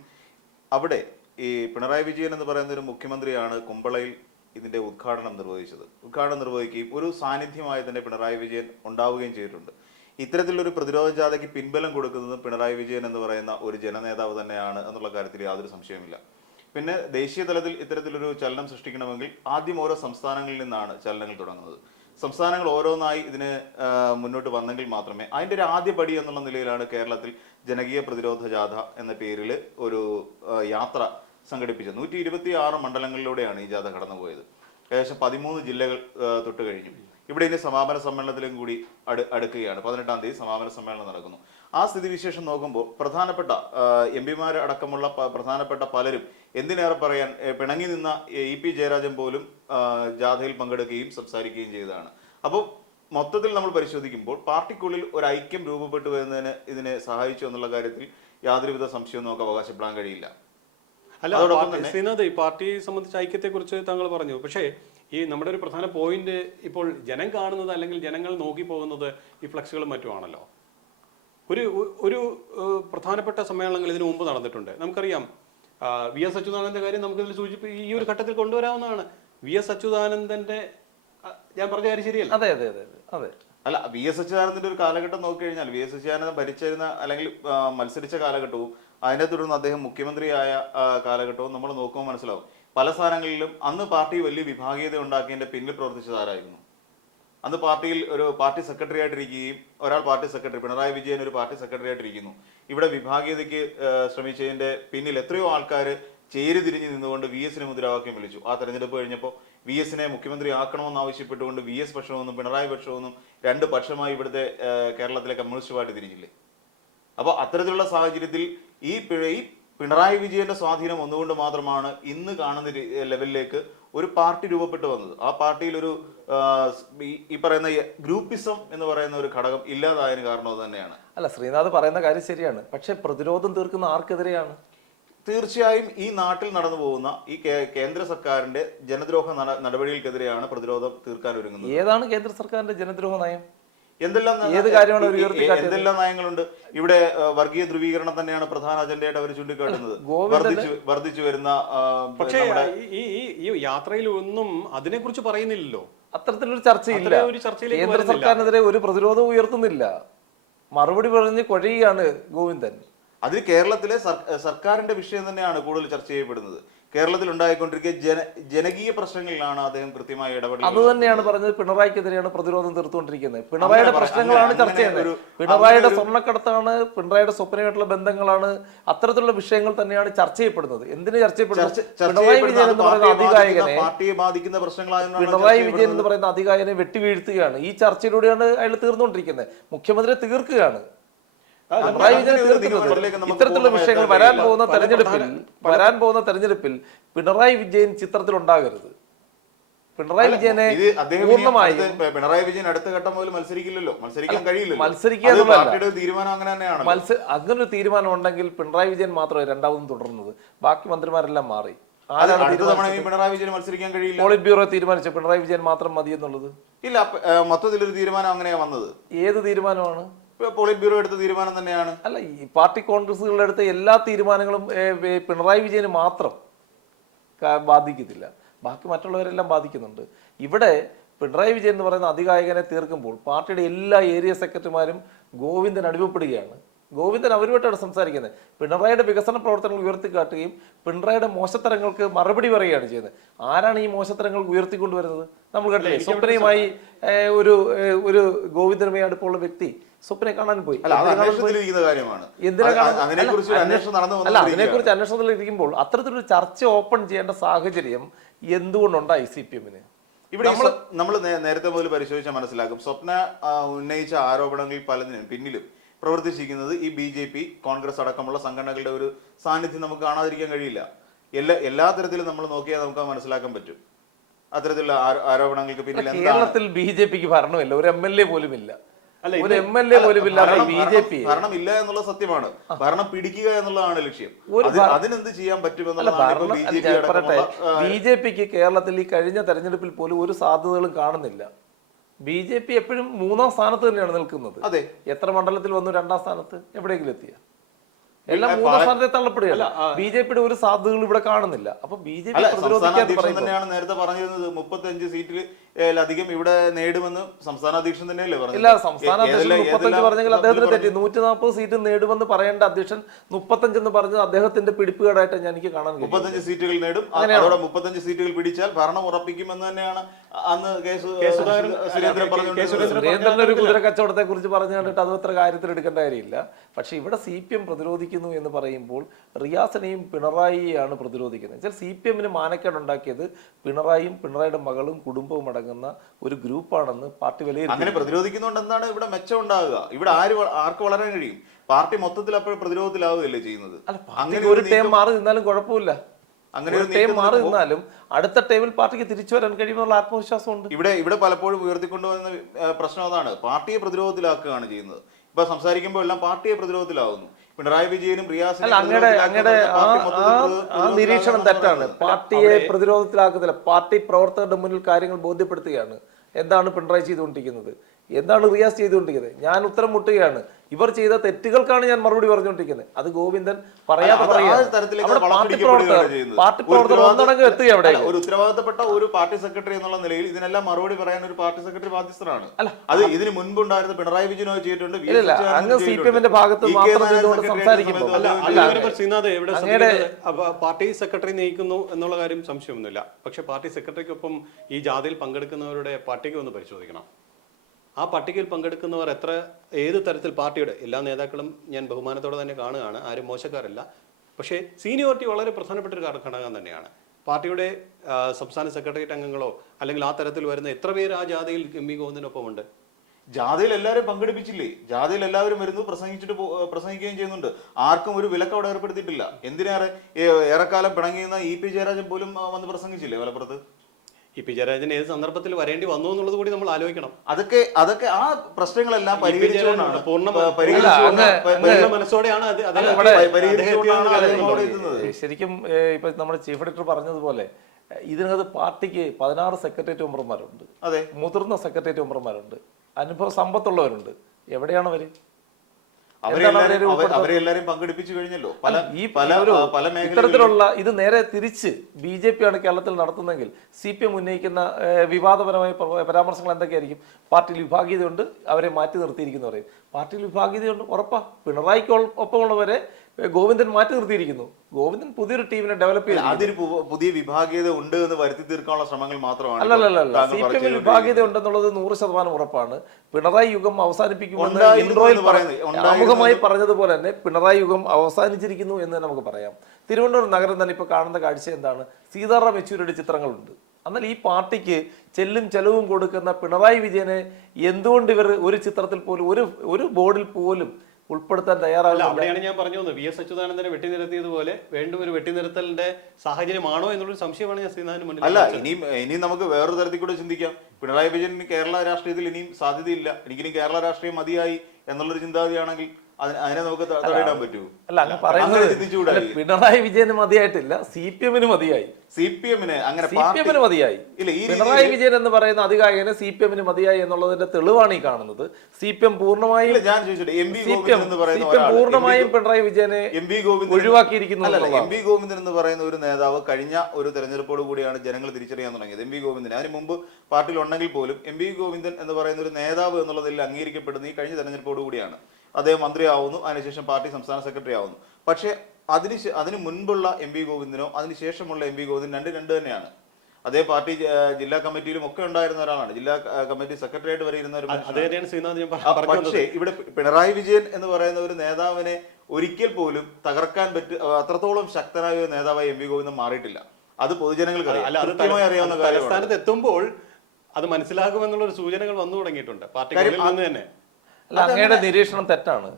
അവിടെ ഈ പിണറായി വിജയൻ എന്ന് പറയുന്ന ഒരു മുഖ്യമന്ത്രിയാണ് കുമ്പളയിൽ ഇതിന്റെ ഉദ്ഘാടനം നിർവഹിച്ചത്. ഉദ്ഘാടനം നിർവഹിക്കുകയും ഒരു സാന്നിധ്യമായി തന്നെ പിണറായി വിജയൻ ഉണ്ടാവുകയും ചെയ്തിട്ടുണ്ട്. ഇത്തരത്തിലൊരു പ്രതിരോധ ജാഥയ്ക്ക് പിൻബലം കൊടുക്കുന്നത് പിണറായി വിജയൻ എന്ന് പറയുന്ന ഒരു ജനനേതാവ് തന്നെയാണ് എന്നുള്ള കാര്യത്തിൽ യാതൊരു സംശയവുമില്ല. പിന്നെ ദേശീയ തലത്തിൽ ഇത്തരത്തിലൊരു ചലനം സൃഷ്ടിക്കണമെങ്കിൽ ആദ്യം ഓരോ സംസ്ഥാനങ്ങളിൽ നിന്നാണ് ചലനങ്ങൾ തുടങ്ങുന്നത്. സംസ്ഥാനങ്ങൾ ഓരോന്നായി ഇതിന് മുന്നോട്ട് വന്നെങ്കിൽ മാത്രമേ അതിൻ്റെ ഒരു ആദ്യ പടി എന്നുള്ള നിലയിലാണ് കേരളത്തിൽ ജനകീയ പ്രതിരോധ ജാഥ എന്ന പേരിൽ ഒരു യാത്ര സംഘടിപ്പിച്ചത്. 126 മണ്ഡലങ്ങളിലൂടെയാണ് ഈ ജാഥ കടന്നുപോയത്. ഏകദേശം 13 ജില്ലകൾ തൊട്ട് കഴിഞ്ഞു. ഇവിടെ ഇനി സമാപന സമ്മേളനത്തിലും കൂടി അടുക്കുകയാണ്. 18-ാം തീയതി സമാപന സമ്മേളനം നടക്കുന്നു. ആ സ്ഥിതിവിശേഷം നോക്കുമ്പോൾ പ്രധാനപ്പെട്ട MP-മാർ അടക്കമുള്ള പ്രധാനപ്പെട്ട പലരും, എന്തിനേറെ പറയാൻ പിണങ്ങി നിന്ന EP ജയരാജൻ പോലും ജാഥയിൽ പങ്കെടുക്കുകയും സംസാരിക്കുകയും ചെയ്തതാണ്. അപ്പോൾ മൊത്തത്തിൽ നമ്മൾ പരിശോധിക്കുമ്പോൾ പാർട്ടിക്കുള്ളിൽ ഒരു ഐക്യം രൂപപ്പെട്ടു വരുന്നതിന് ഇതിനെ സഹായിച്ചു എന്നുള്ള കാര്യത്തിൽ യാതൊരുവിധ സംശയവും നമുക്ക് അവകാശപ്പെടാൻ കഴിയില്ല. അല്ല, ശ്രീനാഥ്, ഈ പാർട്ടിയെ സംബന്ധിച്ച ഐക്യത്തെക്കുറിച്ച് താങ്കൾ പറഞ്ഞു. പക്ഷേ ഈ നമ്മുടെ ഒരു പ്രധാന പോയിന്റ് ഇപ്പോൾ ജനം കാണുന്നത് അല്ലെങ്കിൽ ജനങ്ങൾ നോക്കി പോകുന്നത് ഈ ഫ്ലക്സുകളും മറ്റുമാണല്ലോ. ഒരു പ്രധാനപ്പെട്ട സമ്മേളനങ്ങൾ ഇതിനു മുമ്പ് നടന്നിട്ടുണ്ട്. നമുക്കറിയാം, VS അച്യുതാനന്ദന്റെ കാര്യം നമുക്കിതിൽ ഈ ഒരു ഘട്ടത്തിൽ കൊണ്ടുവരാവുന്നതാണ്. VS അച്യുതാനന്ദന്റെ ഞാൻ പറഞ്ഞ കാര്യം ശരിയല്ല? അതെ അതെ അതെ അതെ. അല്ല, VS അച്യുതാനന്ദന്റെ ഒരു കാലഘട്ടം നോക്കിക്കഴിഞ്ഞാൽ VS അച്യുതാനന്ദൻ ഭരിച്ചിരുന്ന അല്ലെങ്കിൽ മത്സരിച്ച കാലഘട്ടവും അതിനെ തുടർന്ന് അദ്ദേഹം മുഖ്യമന്ത്രിയായ കാലഘട്ടവും നമ്മൾ നോക്കുമ്പോൾ മനസ്സിലാവും. പല സ്ഥാനങ്ങളിലും അന്ന് പാർട്ടി വലിയ വിഭാഗീയത ഉണ്ടാക്കിയതിന്റെ പിന്നിൽ പ്രവർത്തിച്ചതാരായിരുന്നു? അന്ന് പാർട്ടിയിൽ ഒരു പാർട്ടി സെക്രട്ടറി ആയിട്ടിരിക്കുകയും ഒരാൾ പാർട്ടി സെക്രട്ടറി, പിണറായി വിജയൻ ഒരു പാർട്ടി സെക്രട്ടറി ആയിട്ടിരിക്കുന്നു. ഇവിടെ വിഭാഗീയതയ്ക്ക് ശ്രമിച്ചതിന്റെ പിന്നിൽ എത്രയോ ആൾക്കാർ ചേരിതിരിഞ്ഞ് നിന്നുകൊണ്ട് VS മുദ്രാവാക്യം വിളിച്ചു. ആ തെരഞ്ഞെടുപ്പ് കഴിഞ്ഞപ്പോൾ VS മുഖ്യമന്ത്രി ആക്കണമെന്ന് ആവശ്യപ്പെട്ടുകൊണ്ട് VS പക്ഷമെന്നും പിണറായി പക്ഷമെന്നും രണ്ട് പക്ഷമായി ഇവിടുത്തെ കേരളത്തിലെ കമ്മ്യൂണിസ്റ്റ് പാർട്ടി തിരിഞ്ഞില്ലേ? അപ്പോൾ അത്തരത്തിലുള്ള സാഹചര്യത്തിൽ ഈ പിണറായി വിജയന്റെ സ്വാധീനം ഒന്നുകൊണ്ട് മാത്രമാണ് ഇന്ന് കാണുന്ന ലെവലിലേക്ക് ഒരു പാർട്ടി രൂപപ്പെട്ടു വന്നത്. ആ പാർട്ടിയിൽ ഒരു ഈ പറയുന്ന ഗ്രൂപ്പിസം എന്ന് പറയുന്ന ഒരു ഘടകം ഇല്ലാതായതിന് കാരണം അത് തന്നെയാണ്. അല്ല, ശ്രീനാഥ് പറയുന്ന കാര്യം ശരിയാണ്. പക്ഷെ പ്രതിരോധം തീർക്കുന്ന ആർക്കെതിരെയാണ്? തീർച്ചയായും ഈ നാട്ടിൽ നടന്നു പോകുന്ന ഈ കേന്ദ്ര സർക്കാരിന്റെ ജനദ്രോഹ നടപടികൾക്കെതിരെയാണ് പ്രതിരോധം തീർക്കാൻ ഒരുങ്ങുന്നത്. ഏതാണ് കേന്ദ്ര സർക്കാരിന്റെ ജനദ്രോഹ നയം? എന്തെല്ലാം നയങ്ങളുണ്ട് ഇവിടെ? വർഗീയ ധ്രുവീകരണം തന്നെയാണ് പ്രധാന അജണ്ടയായിട്ട് അവർ ചൂണ്ടിക്കാട്ടുന്നത്. വർദ്ധിച്ചു വരുന്ന, പക്ഷേ ഈ യാത്രയിൽ ഒന്നും അതിനെക്കുറിച്ച് പറയുന്നില്ലല്ലോ. അത്തരത്തിലൊരു ചർച്ചയില്ല. കേന്ദ്ര സർക്കാരിനെതിരെ ഒരു പ്രതിരോധവും ഉയർത്തുന്നില്ല. മറുപടി പറഞ്ഞ് കൊഴയുകയാണ് ഗോവിന്ദൻ. അതിൽ കേരളത്തിലെ സർക്കാരിന്റെ വിഷയം തന്നെയാണ് കൂടുതൽ ചർച്ച ചെയ്യപ്പെടുന്നത്. കേരളത്തിൽ ഉണ്ടായിക്കൊണ്ടിരിക്കുന്ന ജനകീയ പ്രശ്നങ്ങളിലാണ് അദ്ദേഹം കൃത്യമായി ഇടപെടുന്നത്. അത് തന്നെയാണ് പറഞ്ഞത്. പിണറായിക്കെതിരെയാണ് പ്രതിരോധം തീർത്തുകൊണ്ടിരിക്കുന്നത്. പിണറായിയുടെ പ്രശ്നങ്ങളാണ് ചർച്ച ചെയ്യുന്നത്. പിണറായിയുടെ സ്വർണ്ണക്കടത്താണ്, പിണറായിയുടെ സ്വപ്നമായിട്ടുള്ള ബന്ധങ്ങളാണ്, അത്തരത്തിലുള്ള വിഷയങ്ങൾ തന്നെയാണ് ചർച്ച ചെയ്യപ്പെടുന്നത്. എന്തിനു ചർച്ച ചെയ്യപ്പെടുന്നത്? പിണറായി വിജയൻ എന്ന് പറയുന്ന അതികായകനെ, പാർട്ടിയെ ബാധിക്കുന്ന പ്രശ്നങ്ങളാണ് പിണറായി വിജയൻ എന്ന് പറയുന്ന അതികായനെ വെട്ടിവീഴ്ത്തുകയാണ്. ഈ ചർച്ചയിലൂടെയാണ് അയാൾ തീർന്നുകൊണ്ടിരിക്കുന്നത്. മുഖ്യമന്ത്രിയെ തീർക്കുകയാണ്. ഇത്തരത്തിലുള്ള വിഷയങ്ങൾ വരാൻ പോകുന്ന തെരഞ്ഞെടുപ്പിൽ പിണറായി വിജയൻ ചിത്രത്തിൽ ഉണ്ടാകരുത്. പിണറായി വിജയനെ പൂർണ്ണമായും പിണറായി വിജയൻ അടുത്ത ഘട്ടം മുതൽ മത്സരിക്കില്ലല്ലോ, മത്സരിക്കാൻ കഴിയില്ല. അങ്ങനെ ഒരു തീരുമാനം ഉണ്ടെങ്കിൽ പിണറായി വിജയൻ മാത്രമേ രണ്ടാമതും തുടർന്നത്. ബാക്കി മന്ത്രിമാരെല്ലാം മാറി. പിണറായി വിജയൻ മത്സരിക്കാൻ കഴിയില്ല. പോളിറ്റ് ബ്യൂറോ തീരുമാനിച്ചു പിണറായി വിജയൻ മാത്രം മതി എന്നുള്ളത്. ഇല്ല, മൊത്തത്തിലൊരു തീരുമാനം അങ്ങനെയാ വന്നത്. ഏത് തീരുമാനമാണ്? പോളിറ്റ് ബ്യൂറോ എടുത്ത തീരുമാനം തന്നെയാണ്. അല്ല, ഈ പാർട്ടി കോൺഗ്രസുകളുടെ അടുത്ത എല്ലാ തീരുമാനങ്ങളും പിണറായി വിജയന് മാത്രം ബാധിക്കത്തില്ല, ബാക്കി മറ്റുള്ളവരെല്ലാം ബാധിക്കുന്നുണ്ട്. ഇവിടെ പിണറായി വിജയൻ എന്ന് പറയുന്ന അതികായകനെ തീർക്കുമ്പോൾ പാർട്ടിയുടെ എല്ലാ ഏരിയ സെക്രട്ടറിമാരും ഗോവിന്ദൻ അടിമപ്പെടുകയാണ്. ഗോവിന്ദൻ അവരുമായിട്ടാണ് സംസാരിക്കുന്നത്. പിണറായിയുടെ വികസന പ്രവർത്തനങ്ങൾ ഉയർത്തിക്കാട്ടുകയും പിണറായിയുടെ മോശത്തരങ്ങൾക്ക് മറുപടി പറയുകയാണ് ചെയ്യുന്നത്. ആരാണ് ഈ മോശത്തരങ്ങൾ ഉയർത്തിക്കൊണ്ടുവരുന്നത്? നമ്മൾ കണ്ടില്ലേ, സ്വപ്നയുമായി ഒരു ഗോവിന്ദനുമായി അടുപ്പമുള്ള വ്യക്തി സ്വപ്നയെ കാണാൻ പോയി. അതിനെക്കുറിച്ച് അന്വേഷണത്തിലിരിക്കുമ്പോൾ അത്തരത്തിലൊരു ചർച്ച ഓപ്പൺ ചെയ്യേണ്ട സാഹചര്യം എന്തുകൊണ്ടുണ്ടായി CPM-ന്? ഇവിടെ നമ്മൾ നേരത്തെ മുതൽ പരിശോധിച്ചാൽ മനസ്സിലാക്കും, സ്വപ്ന ഉന്നയിച്ച ആരോപണങ്ങളിൽ പലതിനും പിന്നിലും പ്രവർത്തിച്ചിരിക്കുന്നത് ഈ BJP, കോൺഗ്രസ് അടക്കമുള്ള സംഘടനകളുടെ ഒരു സാന്നിധ്യം നമുക്ക് കാണാതിരിക്കാൻ കഴിയില്ല. എല്ലാ തരത്തിലും നമ്മൾ നോക്കിയാൽ നമുക്ക് മനസ്സിലാക്കാൻ പറ്റും അത്തരത്തിലുള്ള ആരോപണങ്ങൾക്ക് പിന്നിൽ. കേരളത്തിൽ BJP-ക്ക് ഭരണമില്ല, ഒരു MLA പോലും ഇല്ല, ഒരു MLA പോലും ഇല്ലാതെ BJP ഭരണം ഇല്ല എന്നുള്ള സത്യമാണ്. ഭരണം പിടിക്കുക എന്നുള്ളതാണ് ലക്ഷ്യം. അതിനെന്ത് ചെയ്യാൻ BJP-ക്ക് കേരളത്തിൽ ഈ കഴിഞ്ഞ തെരഞ്ഞെടുപ്പിൽ പോലും ഒരു സാധ്യതകളും കാണുന്നില്ല. BJP എപ്പോഴും 3ാം സ്ഥാനത്ത് തന്നെയാണ് നിൽക്കുന്നത്. അതെ, എത്ര മണ്ഡലത്തിൽ വന്നു? 2ാം സ്ഥാനത്ത്. എവിടെയെങ്കിലും എത്തിയ? എല്ലാം 3ാം സ്ഥാനത്തെ തള്ളപ്പെടുകയല്ല. BJP-യുടെ ഒരു സാധ്യതകൾ ഇവിടെ കാണുന്നില്ല. അപ്പൊ BJP തന്നെയാണ് നേരത്തെ പറഞ്ഞിരുന്നത് 35 സീറ്റിലധികം ഇവിടെ നേടുമെന്ന് സംസ്ഥാന അധ്യക്ഷൻ തന്നെയല്ലേ പറഞ്ഞു? ഇല്ല, സംസ്ഥാന അധ്യക്ഷൻ 35 പറഞ്ഞെങ്കിൽ അദ്ദേഹത്തിന് തെറ്റി. 140 സീറ്റ് നേടുമെന്ന് പറയേണ്ട അധ്യക്ഷൻ 35 എന്ന് പറഞ്ഞത് അദ്ദേഹത്തിന്റെ പിടിപ്പുകേടായിട്ട് എനിക്ക് കാണാൻ കഴിയും. 35 സീറ്റുകൾ നേടും, അതോടെ 35 സീറ്റുകൾ പിടിച്ചാൽ ഭരണം ഉറപ്പിക്കുമെന്ന് തന്നെയാണ് അന്ന് സുരേന്ദ്രൻ ഒരു കുതിര കച്ചവടത്തെ കുറിച്ച് പറഞ്ഞു കണ്ടിട്ട് അത് അത്ര കാര്യത്തിൽ എടുക്കേണ്ട കാര്യമില്ല. പക്ഷെ ഇവിടെ CPM പ്രതിരോധിക്കുന്നു എന്ന് പറയുമ്പോൾ റിയാസിനെയും പിണറായിയെയാണ് പ്രതിരോധിക്കുന്നത്. വെച്ചാൽ CPM-ന് മാനക്കേടുണ്ടാക്കിയത് പിണറായിയും പിണറായിയുടെ മകളും കുടുംബവും അടങ്ങുന്ന ഒരു ഗ്രൂപ്പാണെന്ന് പാർട്ടി വിലയിരുത്തി. അങ്ങനെ പ്രതിരോധിക്കുന്നതുകൊണ്ട് എന്താണ് ഇവിടെ മെച്ചം ഉണ്ടാകുക? ഇവിടെ ആർക്ക് വളരാൻ കഴിയും? പാർട്ടി മൊത്തത്തിൽ അപ്പോൾ പ്രതിരോധത്തിലാവുകയല്ലേ ചെയ്യുന്നത്. അങ്ങനെ ഒരു ടൈം മാറി നിന്നാലും കുഴപ്പമില്ല. അങ്ങനെ ഒരു ടൈം മാറി നിന്നാലും അടുത്ത ടൈമിൽ പാർട്ടിക്ക് തിരിച്ചു വരാൻ കഴിയുമെന്നുള്ള ആത്മവിശ്വാസമുണ്ട്. ഇവിടെ പലപ്പോഴും ഉയർത്തിക്കൊണ്ടുവന്ന പ്രശ്നം അതാണ്, പാർട്ടിയെ പ്രതിരോധത്തിലാക്കുകയാണ് ചെയ്യുന്നത്. ഇപ്പൊ സംസാരിക്കുമ്പോൾ എല്ലാം പാർട്ടിയെ പ്രതിരോധത്തിലാവുന്നു. പിണറായി വിജയനും റിയാസിനും ആ നിരീക്ഷണം തെറ്റാണ്. പാർട്ടിയെ പ്രതിരോധത്തിലാക്കുന്നില്ല, പാർട്ടി പ്രവർത്തകരുടെ മുന്നിൽ കാര്യങ്ങൾ ബോധ്യപ്പെടുത്തുകയാണ്. എന്താണ് പിണറായി ചെയ്തുകൊണ്ടിരിക്കുന്നത്, എന്താണ് റിയാസ് ചെയ്തുകൊണ്ടിരിക്കുന്നത്? ഞാൻ ഉത്തരം മുട്ടുകയാണ്. ഇവർ ചെയ്ത തെറ്റുകൾക്കാണ് ഞാൻ മറുപടി പറഞ്ഞുകൊണ്ടിരിക്കുന്നത്. അത് ഗോവിന്ദൻ പറയാതെ പാർട്ടി പ്രവർത്തകർ ഒന്നടങ്കം എത്തുക. അവിടെ ഒരു ഉത്തരവാദിത്തപ്പെട്ട ഒരു പാർട്ടി സെക്രട്ടറി എന്നുള്ള നിലയിൽ ഇതിനെല്ലാം മറുപടി പറയാൻ ഒരു പാർട്ടി സെക്രട്ടറി ബാധ്യസ്ഥനാണ്. അത് ഇതിന് മുൻപുണ്ടായിരുന്ന പിണറായി വിജയനോ ചെയ്തിട്ടുണ്ട്. അങ്ങ് CPM-ന്റെ ഭാഗത്ത് മാത്രം സംസാരിക്കുമ്പോൾ പാർട്ടി സെക്രട്ടറി നയിക്കുന്നു എന്നുള്ള കാര്യം സംശയമൊന്നുമില്ല. പക്ഷെ പാർട്ടി സെക്രട്ടറിക്കൊപ്പം ഈ ജാഥയിൽ പങ്കെടുക്കുന്നവരുടെ പട്ടിക ഒന്ന് പരിശോധിക്കണം. ആ പട്ടികയിൽ പങ്കെടുക്കുന്നവർ ഏത് തരത്തിൽ പാർട്ടിയുടെ എല്ലാ നേതാക്കളും ഞാൻ ബഹുമാനത്തോടെ തന്നെ കാണുകയാണ്, ആരും മോശക്കാരല്ല. പക്ഷേ സീനിയോറിറ്റി വളരെ പ്രധാനപ്പെട്ട ഒരു ഘടകം തന്നെയാണ്. പാർട്ടിയുടെ സംസ്ഥാന സെക്രട്ടേറിയറ്റ് അംഗങ്ങളോ അല്ലെങ്കിൽ ആ തരത്തിൽ വരുന്ന എത്ര പേര് ആ ജാഥയിൽ MV ഗോവിന്ദനൊപ്പമുണ്ട്? ജാഥയിൽ എല്ലാവരും പങ്കെടുപ്പിച്ചില്ലേ? ജാഥയിൽ എല്ലാവരും വരുന്നു, പ്രസംഗിക്കുകയും ചെയ്യുന്നുണ്ട്. ആർക്കും ഒരു വിലക്ക് അവിടെ ഏർപ്പെടുത്തിയിട്ടില്ല. എന്തിനേറെ ഏറെക്കാലം പിണങ്ങിയുന്ന EP ജയരാജൻ പോലും വന്ന് പ്രസംഗിച്ചില്ലേ മലപ്പുറത്ത്? EP ജയരാജൻ ഏത് സന്ദർഭത്തിൽ വരേണ്ടി വന്നു എന്നുള്ളത് കൂടി നമ്മൾ ആലോചിക്കണം. അതൊക്കെ ആ പ്രശ്നങ്ങളെല്ലാം ശരിക്കും ഇപ്പൊ നമ്മുടെ ചീഫ് എഡിറ്റർ പറഞ്ഞതുപോലെ ഇതിനകത്ത് പാർട്ടിക്ക് 16 സെക്രട്ടേറിയറ്റ് മെമ്പർമാരുണ്ട്, മുതിർന്ന സെക്രട്ടേറിയറ്റ് മെമ്പർമാരുണ്ട്, അനുഭവ സമ്പത്തുള്ളവരുണ്ട്. എവിടെയാണ് അവര്? അവരെല്ലാരും പങ്കെടുപ്പിച്ചു കഴിഞ്ഞല്ലോ. ഇത്തരത്തിലുള്ള ഇത് നേരെ തിരിച്ച് BJP ആണ് കേരളത്തിൽ നടത്തുന്നെങ്കിൽ CPM ഉന്നയിക്കുന്ന വിവാദപരമായ പരാമർശങ്ങൾ എന്തൊക്കെയായിരിക്കും? പാർട്ടിയിൽ വിഭാഗീയതയുണ്ട്, അവരെ മാറ്റി നിർത്തിയിരിക്കുന്നു പറയും. പാർട്ടിയിൽ വിഭാഗീയതയുണ്ട്, ഉറപ്പാ. പിണറായിക്ക് ഒപ്പമുള്ളവരെ ഗോവിന്ദൻ മാറ്റി നിർത്തിയിരിക്കുന്നു. ഗോവിന്ദൻ പുതിയൊരു ടീമിനെ ഡെവലപ്പ് ചെയ്തു. അതിന് പുതിയ വിഭാഗീയത ഉണ്ട് എന്ന് വരുത്തി തീർക്കാനുള്ള ശ്രമങ്ങൾ മാത്രമാണ്. അല്ലല്ല, CPM-ൽ വിഭാഗീയത ഉണ്ടെന്നുള്ളത് 100% ഉറപ്പാണ്. പിണറായി യുഗം അവസാനിപ്പിക്കുമെന്ന് ഇൻട്രോയിൽ ആമുഖമായി പറഞ്ഞതുപോലെ തന്നെ പിണറായി യുഗം അവസാനിച്ചിരിക്കുന്നു എന്ന് നമുക്ക് പറയാം. തിരുവനന്തപുരം നഗരം തന്നെ ഇപ്പൊ കാണുന്ന കാഴ്ച എന്താണ്? സീതാറാം യെച്ചൂരിയുടെ ചിത്രങ്ങളുണ്ട്. എന്നാൽ ഈ പാർട്ടിക്ക് ചെല്ലും ചെലവും കൊടുക്കുന്ന പിണറായി വിജയനെ എന്തുകൊണ്ട് ഇവർ ഒരു ചിത്രത്തിൽ പോലും ഒരു ബോർഡിൽ പോലും ഉൾപ്പെടുത്താൻ തയ്യാറാവില്ല? അവിടെയാണ് ഞാൻ പറഞ്ഞു വന്നത്, VS അച്യുതാനന്ദനെ വെട്ടിനിരത്തിയതുപോലെ വീണ്ടും ഒരു വെട്ടിനിരത്തലിന്റെ സാഹചര്യമാണോ എന്നുള്ളൊരു സംശയമാണ് ഞാൻ ശ്രീനാഥിന് മുന്നിൽ. അല്ല, ഇനിയും നമുക്ക് വേറൊരു തരത്തിൽ കൂടെ ചിന്തിക്കാം. പിണറായി വിജയൻ കേരള രാഷ്ട്രീയത്തിൽ ഇനിയും സാധ്യതയില്ല, എനിക്കിനി കേരള രാഷ്ട്രീയം മതിയായി എന്നുള്ളൊരു ചിന്താഗതിയാണെങ്കിൽ അതിനെ നമുക്ക് തടയിടാൻ പറ്റൂ. അല്ല, അങ്ങ് പറയുന്നത് പിണറായി വിജയന് മതിയായിട്ടില്ല, CPM-ന് മതിയായി. CPM-ന് മതിയായി. പിണറായി വിജയൻ എന്ന് പറയുന്ന അധികായകന് CPM-ന് മതിയായി എന്നുള്ളതിന്റെ തെളിവാണ് ഈ കാണുന്നത്. CPM പൂർണ്ണമായും പിണറായി വിജയനെ ഒഴിവാക്കിയിരിക്കുന്നു. MV ഗോവിന്ദൻ എന്ന് പറയുന്ന ഒരു നേതാവ് കഴിഞ്ഞ ഒരു തെരഞ്ഞെടുപ്പോട് കൂടിയാണ് ജനങ്ങൾ തിരിച്ചറിയാൻ തുടങ്ങിയത്. MV ഗോവിന്ദൻ അതിന് മുമ്പ് പാർട്ടിയിൽ ഉണ്ടെങ്കിൽ പോലും MV ഗോവിന്ദൻ എന്ന് പറയുന്ന ഒരു നേതാവ് എന്നുള്ളതിൽ അംഗീകരിക്കപ്പെടുന്ന ഈ കഴിഞ്ഞ തെരഞ്ഞെടുപ്പോട് കൂടിയാണ്. അദ്ദേഹം മന്ത്രിയാവുന്നു, അതിനുശേഷം പാർട്ടി സംസ്ഥാന സെക്രട്ടറി ആവുന്നു. പക്ഷേ അതിന് മുൻപുള്ള എം വി ഗോവിന്ദനോ അതിനുശേഷമുള്ള എം വി ഗോവിന്ദൻ രണ്ട് തന്നെയാണ്. അതേ പാർട്ടി ജില്ലാ കമ്മിറ്റിയിലും ഒക്കെ ഉണ്ടായിരുന്ന ഒരാളാണ്, ജില്ലാ കമ്മിറ്റി സെക്രട്ടറി ആയിട്ട് വരെ ഇരുന്ന ഒരു മനുഷ്യനാണ്. പക്ഷേ ഇവിടെ പിണറായി വിജയൻ എന്ന് പറയുന്ന ഒരു നേതാവിനെ ഒരിക്കൽ പോലും തകർക്കാൻ അത്രത്തോളം ശക്തനായ ഒരു നേതാവായി എം വി ഗോവിന്ദൻ മാറിയിട്ടില്ല. അത് പൊതുജനങ്ങൾക്ക് അറിയാവുന്ന തലസ്ഥാനത്ത് എത്തുമ്പോൾ അത് മനസ്സിലാകുമെന്നുള്ള ഒരു സൂചനകൾ വന്നു തുടങ്ങിയിട്ടുണ്ട് പാർട്ടികളിൽ നിന്ന് തന്നെ. അല്ല, അങ്ങയുടെ നിരീക്ഷണം തെറ്റാണ്.